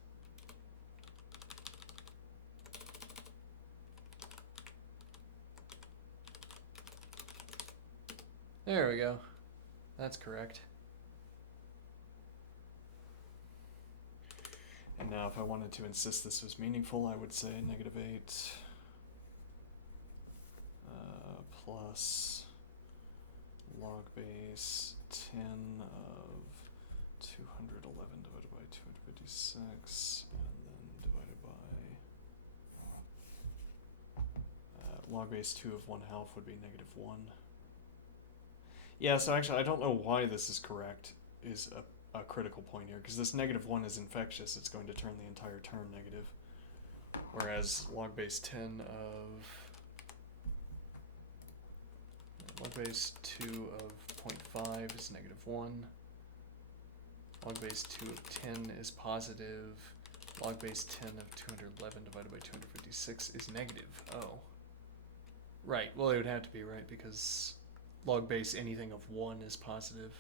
There we go. That's correct. And now if I wanted to insist this was meaningful, I would say -8 plus log base 10 of 211 divided by 256, and then divided by log base 2 of 1/2 would be -1. Yeah, so actually I don't know why this is correct, is a critical point here, because this -1 is infectious. It's going to turn the entire term negative. Whereas log base 10 of log base 2 of 0.5 is -1. Log base 2 of 10 is positive. Log base 10 of 211 divided by 256 is negative. Oh. Right, well it would have to be, right, because log base anything of 1 is positive.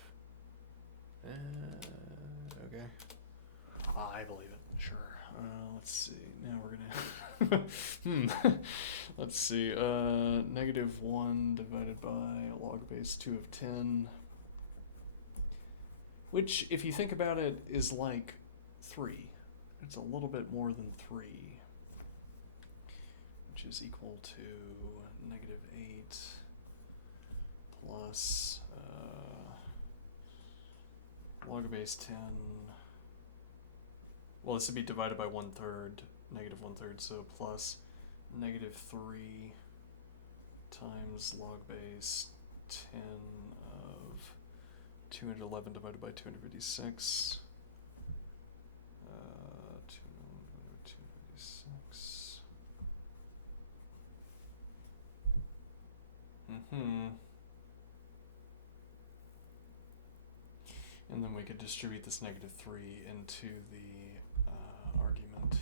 Okay. I believe it, sure. Let's see, now we're gonna... Let's see, -1 divided by log base 2 of 10. Which, if you think about it, is like 3. It's a little bit more than 3. Which is equal to -8 plus log base 10. Well, this would be divided by 1/3, -1/3, so plus -3 times log base 10 of 211 divided by 256. 256. And then we could distribute this -3 into the argument.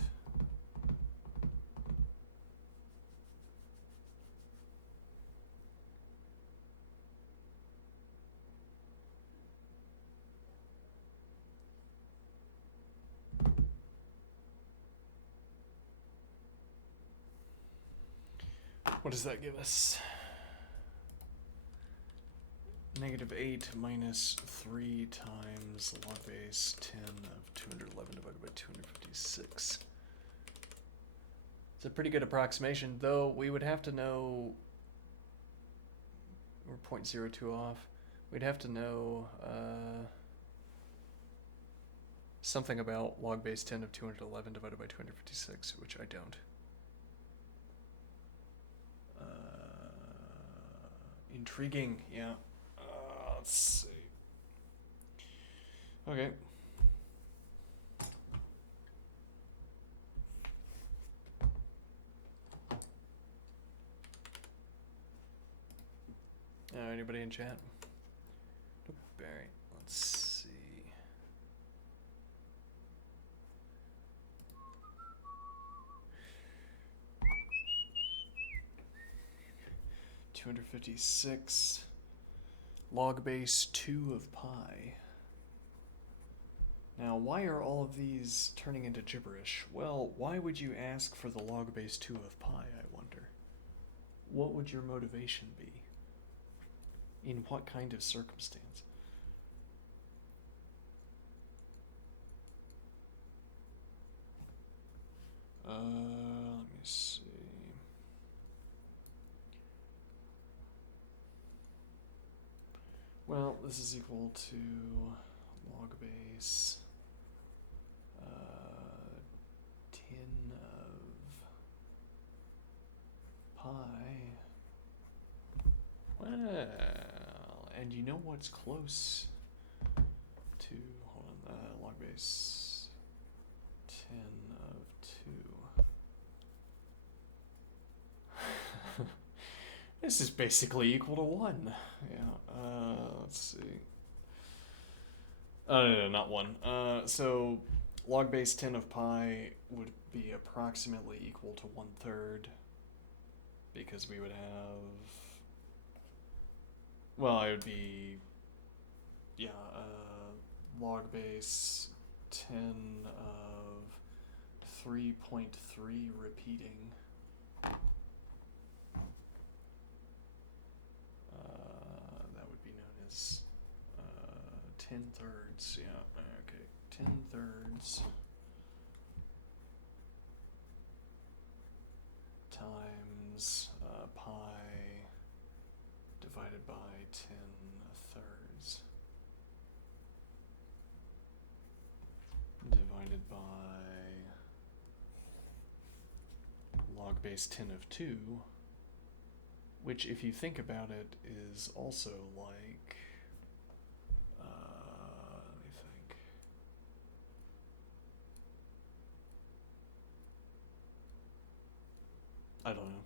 What does that give us? -8 minus 3 times log base 10 of 211 divided by 256. It's a pretty good approximation, though we would have to know... We're 0.02 off. We'd have to know something about log base 10 of 211 divided by 256, which I don't. Intriguing, yeah. Let's see. Okay. Anybody in chat? Nope. Barry. Let's see. $256. Log base 2 of pi. Now, why are all of these turning into gibberish? Well, why would you ask for the log base 2 of pi, I wonder? What would your motivation be? In what kind of circumstance? Let me see. Well, this is equal to log base 10 of pi. Well, and you know what's close to, hold on, log base 10 of 2. This is basically equal to 1. Yeah, let's see. No, not 1. So log base 10 of pi would be approximately equal to 1/3, because we would have, well, it would be, yeah, log base 10 of 3.3 repeating. That would be known as 10 thirds, yeah, okay, 10 thirds times pi divided by 10 thirds divided by log base 10 of 2, which if you think about it is also like, let me think. I don't know.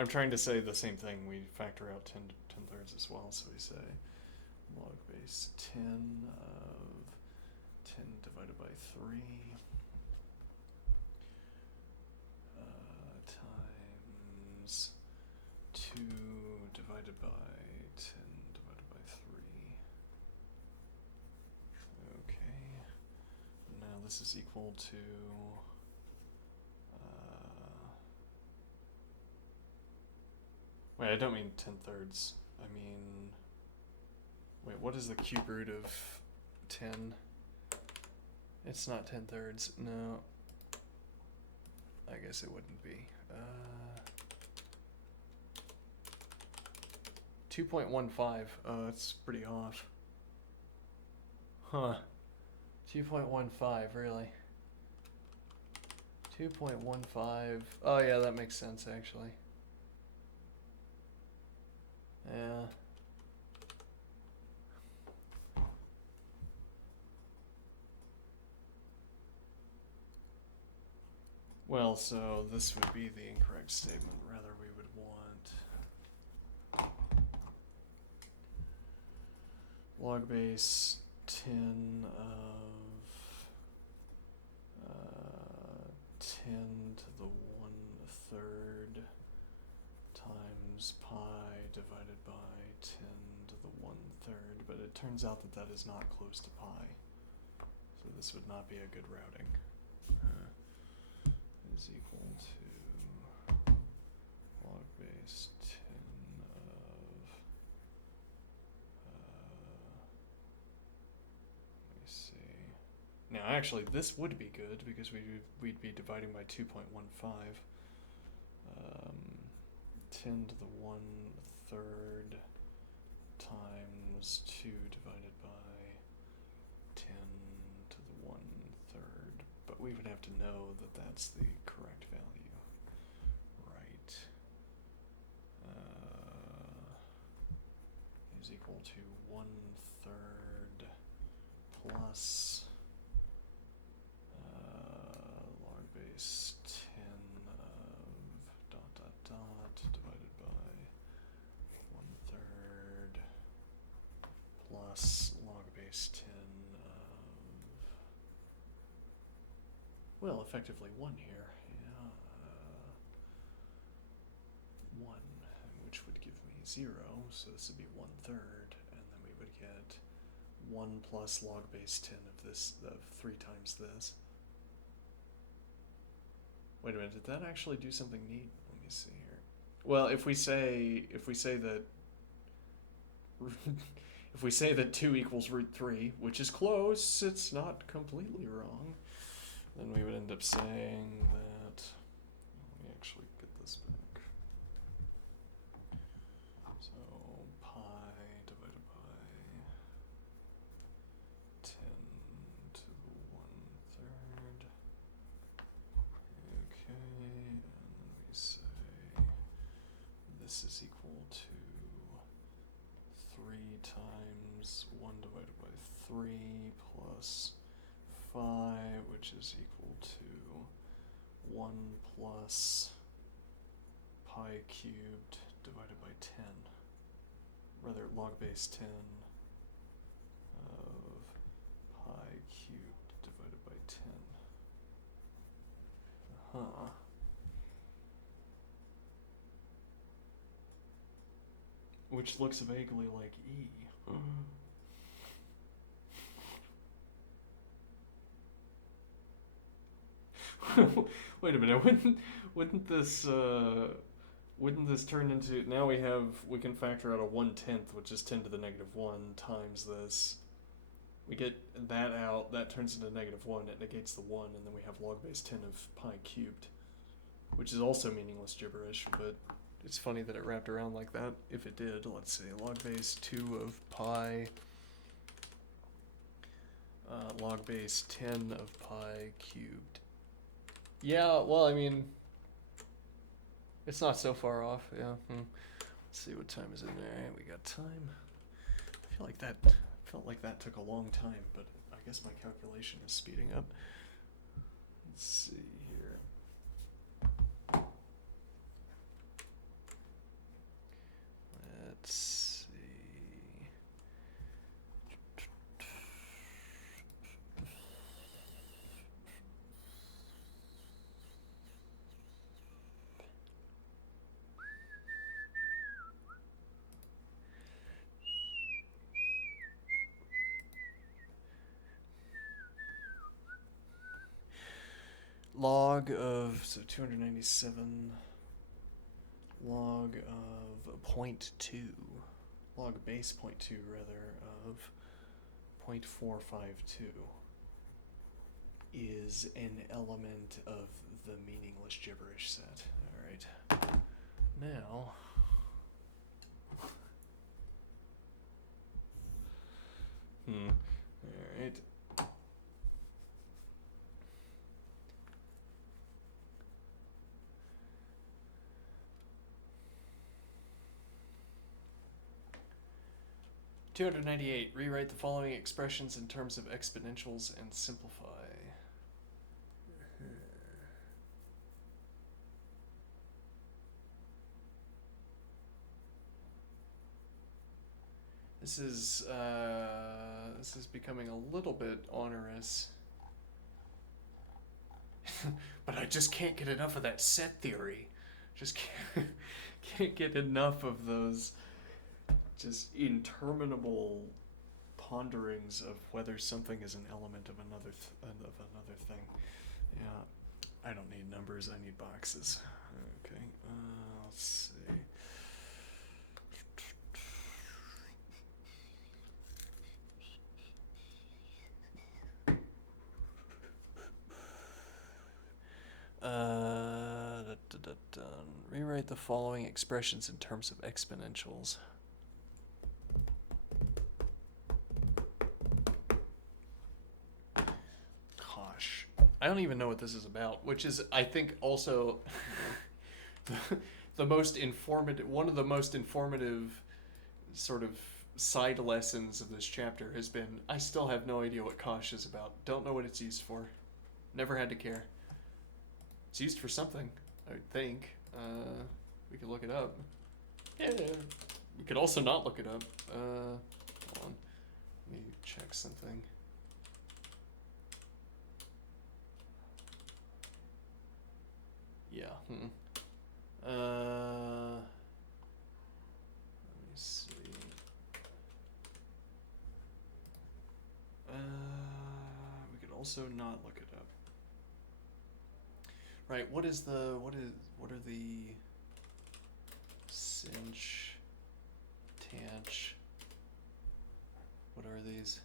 I'm trying to say the same thing. We factor out 10 thirds as well, so we say log base 10 of 10 divided by 3 times 2 divided by 10 divided by 3. Okay. Now this is equal to wait, I don't mean 10 thirds. I mean, wait, what is the cube root of 10? It's not 10 thirds. No. I guess it wouldn't be. 2.15. Oh, that's pretty off. Huh. 2.15, really. 2.15. Oh, yeah, that makes sense, actually. Yeah. Well, so this would be the incorrect statement. Rather, we would want log base 10 of 10 to the 1/3 times pi divided by 10 to the 1/3, but it turns out that that is not close to pi, so this would not be a good routing. Is equal to log base 10 of let me see. Now actually this would be good because we'd be dividing by 2.15. 10 to the 1/3 times 2 divided by 10 to the 1/3, but we would have to know that that's the correct value, right? Is equal to 1/3 plus log base 10 of dot dot dot divided by 1/3 plus log base 10 of, well, effectively 1 here, yeah, 1, which would give me 0, so this would be 1/3, and then we would get 1 plus log base 10 of this, of 3 times this. Wait a minute, did that actually do something neat? Let me see here. Well, if we say that if we say that 2 equals root 3, which is close, it's not completely wrong, then we would end up saying that, let me actually get this back. So pi divided by 10 to the 1/3. Okay, and then we say this is equal to 3 times 1 divided by 3 plus 5, which is equal to 1 plus pi cubed divided by 10. Rather, log base 10 of pi cubed divided by 10. Huh. Which looks vaguely like E. Wait a minute, wouldn't this turn into, now we can factor out a 1/10, which is 10 to the -1 times this. We get that out, that turns into -1, it negates the 1, and then we have log base 10 of pi cubed. which is also meaningless gibberish, but it's funny that it wrapped around like that. If it did, let's see, log base 2 of pi, log base 10 of pi cubed. Yeah, well, I mean, it's not so far off, yeah. Let's see what time is in there. We got time. I felt like that took a long time, but I guess my calculation is speeding up. Let's see here. Let's see. Log of, so 297, log of 0.2, log base 0.2 rather, of 0.452 is an element of the meaningless gibberish set. Alright. Now, alright. $298. Rewrite the following expressions in terms of exponentials and simplify. This is becoming a little bit onerous. But I just can't get enough of that set theory. Just can't get enough of those just interminable ponderings of whether something is an element of another thing. Yeah, I don't need numbers. I need boxes. Okay, let's see. Rewrite the following expressions in terms of exponentials. Gosh, I don't even know what this is about, which is, I think, also the most informative, one of the most informative sort of side lessons of this chapter has been, I still have no idea what Kosh is about. Don't know what it's used for. Never had to care. It's used for something, I would think. We could look it up. Yeah, we could also not look it up. Hold on. Let me check something. Yeah. Let me see. We could also not look it up. Right, what are the sinh, tanh, what are these?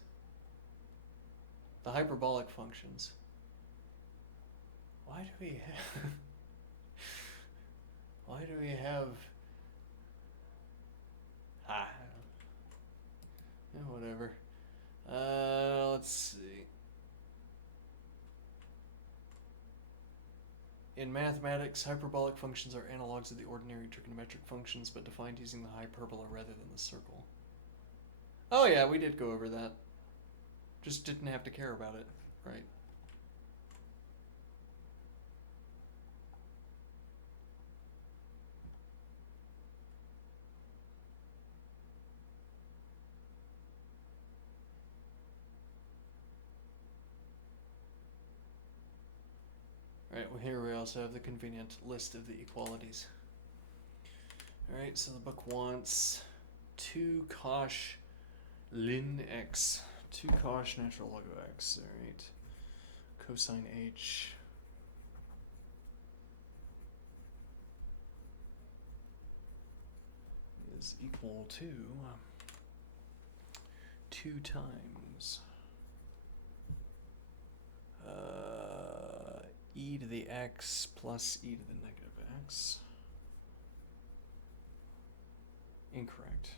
The hyperbolic functions. Why do we have yeah, whatever. Let's see. In mathematics, hyperbolic functions are analogs of the ordinary trigonometric functions, but defined using the hyperbola rather than the circle. Oh yeah, we did go over that. Just didn't have to care about it, right? Alright, well here we also have the convenient list of the equalities. Alright, so the book wants 2 cosh ln x. 2 cosh natural log of x. Alright. Cosine h. Is equal to 2 times e e to the x plus e to the negative x. Incorrect.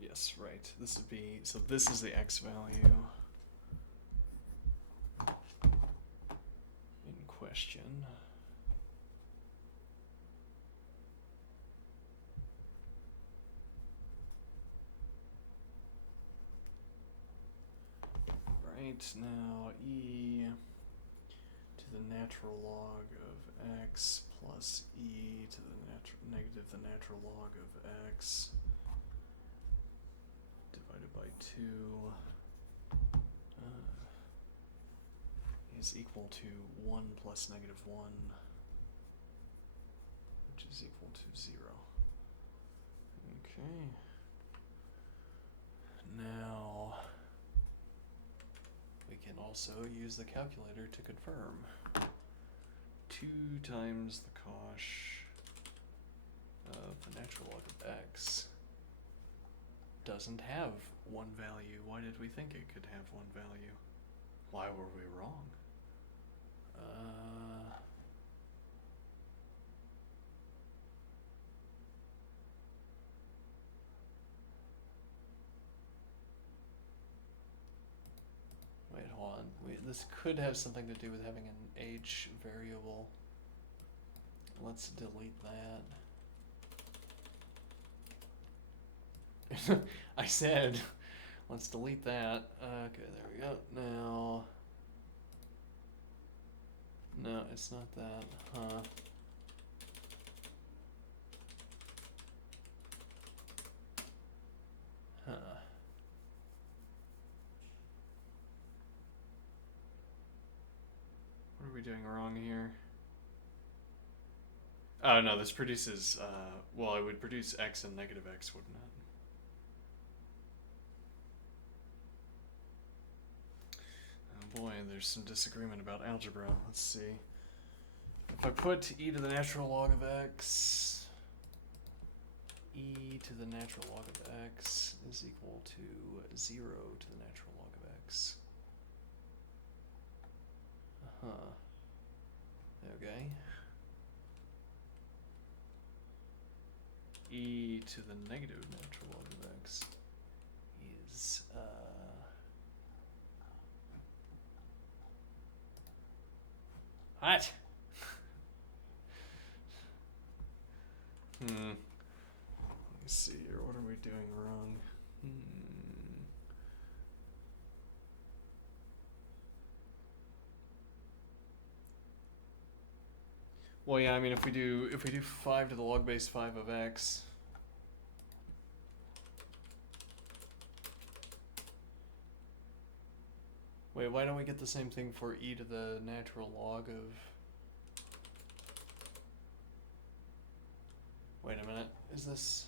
Yes, right. This would be, so this is the x value in question. Right, now e to the natural log of x plus e to the negative the natural log of x divided by 2 is equal to 1 plus negative 1, which is equal to 0. Okay. Now we can also use the calculator to confirm. 2 times the cosh of the natural log of x doesn't have one value. Why did we think it could have one value? Why were we wrong? Wait, hold on. This could have something to do with having an h variable. Let's delete that. I said, let's delete that. Okay, there we go. Now, no, it's not that, huh? Huh. What are we doing wrong here? Oh no, this produces, well, it would produce x and negative x, wouldn't it? Oh boy, there's some disagreement about algebra. Let's see. If I put e to the natural log of x, e to the natural log of x is equal to 0 to the natural log of x. Okay. E to the negative natural log of x is what? Let me see here. What are we doing wrong? Well, yeah. I mean, if we do 5 to the log base 5 of x. Wait, why don't we get the same thing for e to the natural log of... Wait a minute, is this...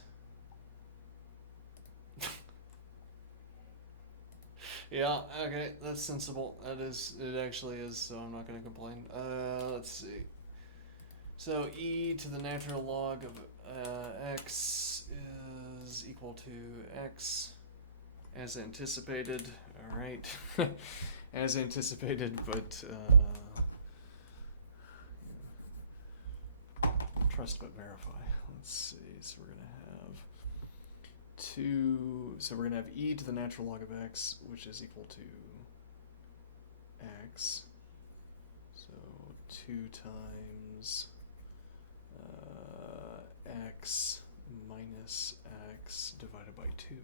Yeah, okay, that's sensible. It actually is, so I'm not gonna complain. Let's see. So e to the natural log of x is equal to x as anticipated. Alright. As anticipated, but trust but verify. Let's see. So we're gonna have 2. So we're gonna have e to the natural log of x, which is equal to x. So 2 times x minus x divided by 2.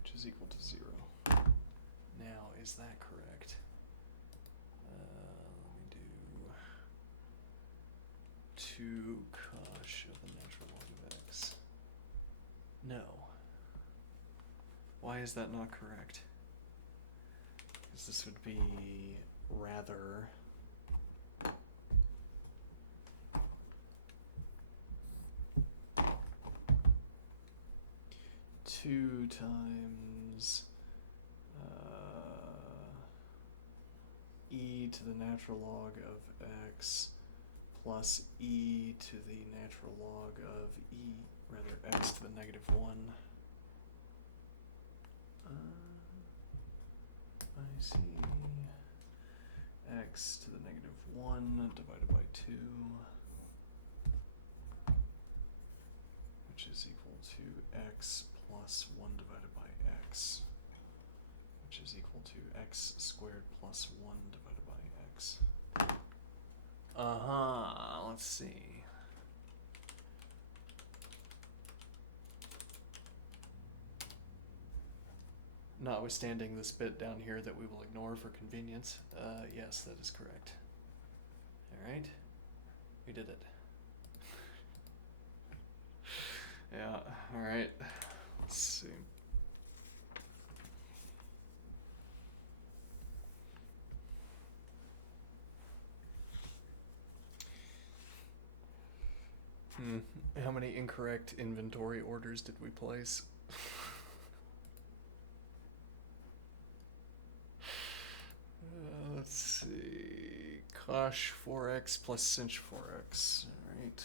Which is equal to 0. Now, is that correct? Let me do 2 cosh of the natural log of x. No. Why is that not correct? Because this would be rather... Two times e to the natural log of x plus e to the natural log of rather x to the negative 1. I see x to the negative 1 divided by 2, which is equal to x plus 1 divided by x, which is equal to x squared plus 1 divided by x. Let's see. Notwithstanding this bit down here that we will ignore for convenience, yes, that is correct. Alright, we did it. Yeah, alright, let's see. How many incorrect inventory orders did we place? Let's see. Kosh 4x plus cinch 4x. Alright.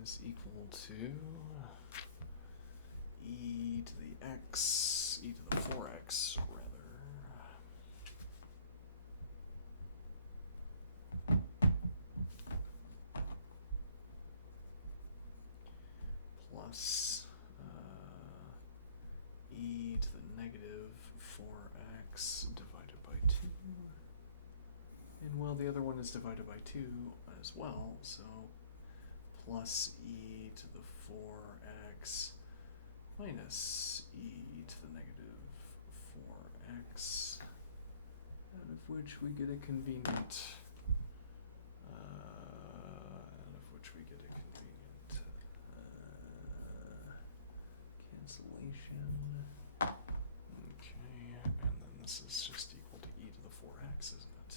Is equal to e to the x, e to the 4x, rather. Plus e to the negative 4x divided by 2. And well, the other one is divided by 2 as well, so plus e to the 4x minus e to the negative 4x, out of which we get a convenient cancellation. Okay, and then this is just equal to e to the 4x, isn't it?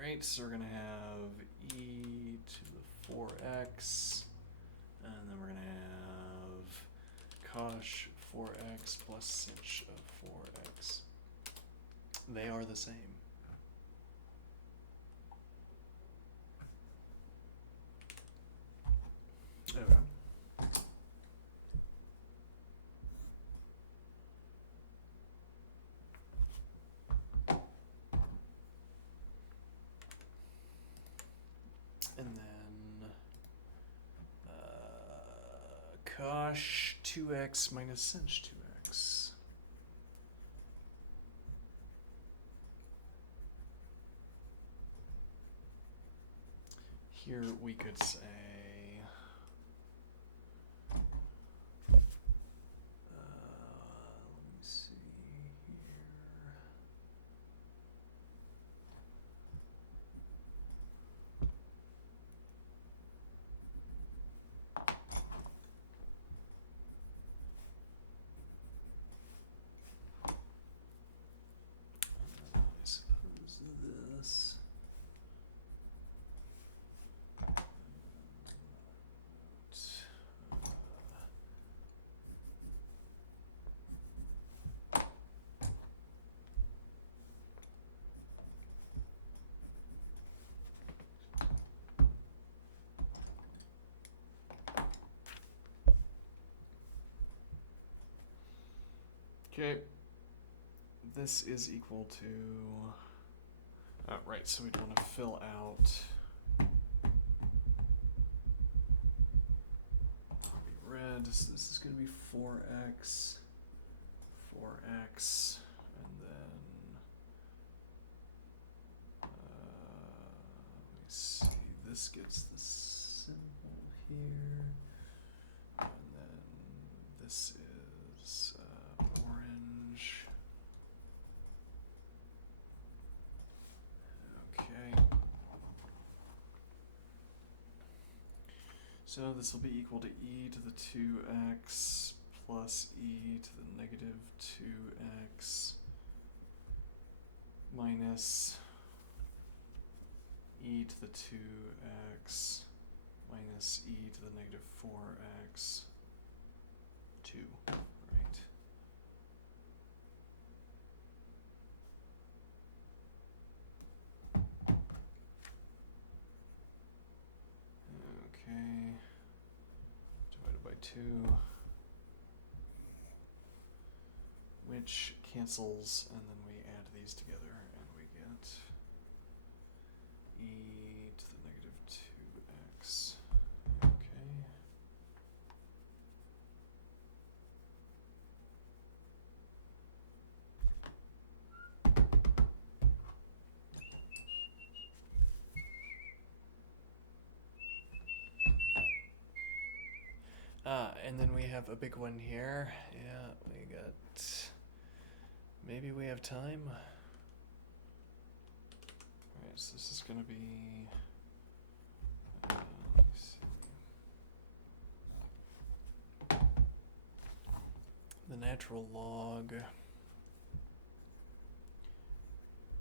Alright, so we're gonna have e to the 4x, and then we're gonna have cosh 4x plus sinh of 4x. They are the same. Okay. And then cosh 2x minus sinh 2x. Here we could say let me see here. I suppose this. Okay, this is equal to, right, so we'd want to fill out, copy red, so this is going to be 4x, and then, let me see, this gives the symbol here, and then this is orange. Okay. So this will be equal to e to the 2x plus e to the negative 2x minus e to the 2x minus e to the negative 4x 2, right? Okay, divided by 2, which cancels, and then we add these together, and we get e to the negative 2x. Okay. And then we have a big one here. Yeah, we got. Maybe we have time. Alright, so this is going to be. Let me see. The natural log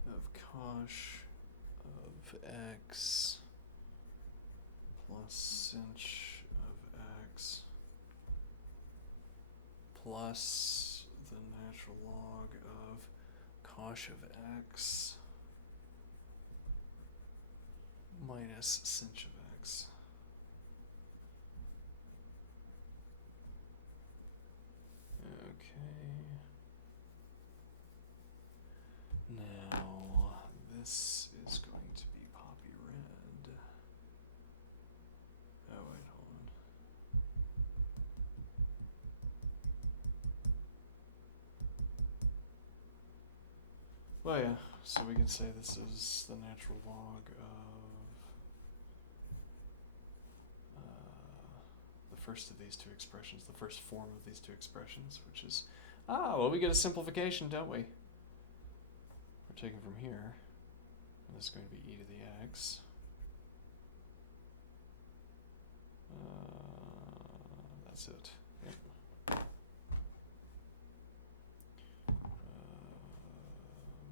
of cosh of x plus sinh of x plus the natural log of cosh of x minus sinh of x. Okay. Now, this is going to be poppy red. Oh, wait, hold on. Well, yeah, so we can say this is the natural log of the first of these two expressions, the first form of these two expressions, which is, well, we get a simplification, don't we? We're taking from here, and this is going to be e to the x. That's it. Yep.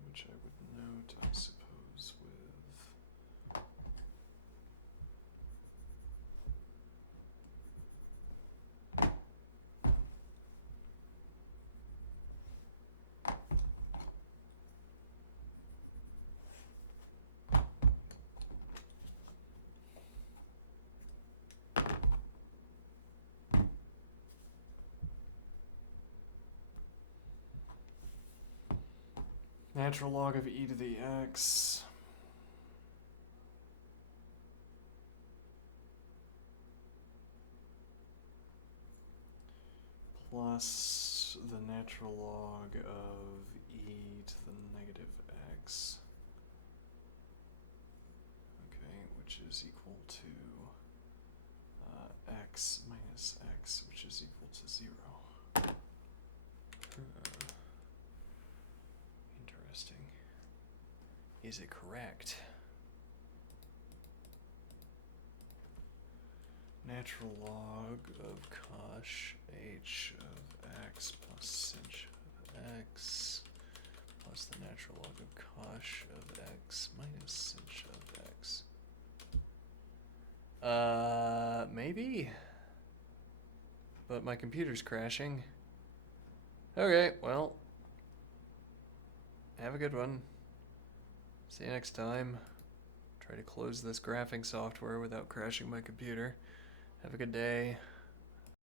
Which I would note, I suppose, with natural log of e to the x plus the natural log of e to the negative x, okay, which is equal to x minus x, which is equal to 0. Interesting. Is it correct? Natural log of cosh h of x plus sinh of x plus the natural log of cosh of x minus sinh of x. Maybe? But my computer's crashing. Okay, well, have a good one. See you next time. Try to close this graphing software without crashing my computer. Have a good day.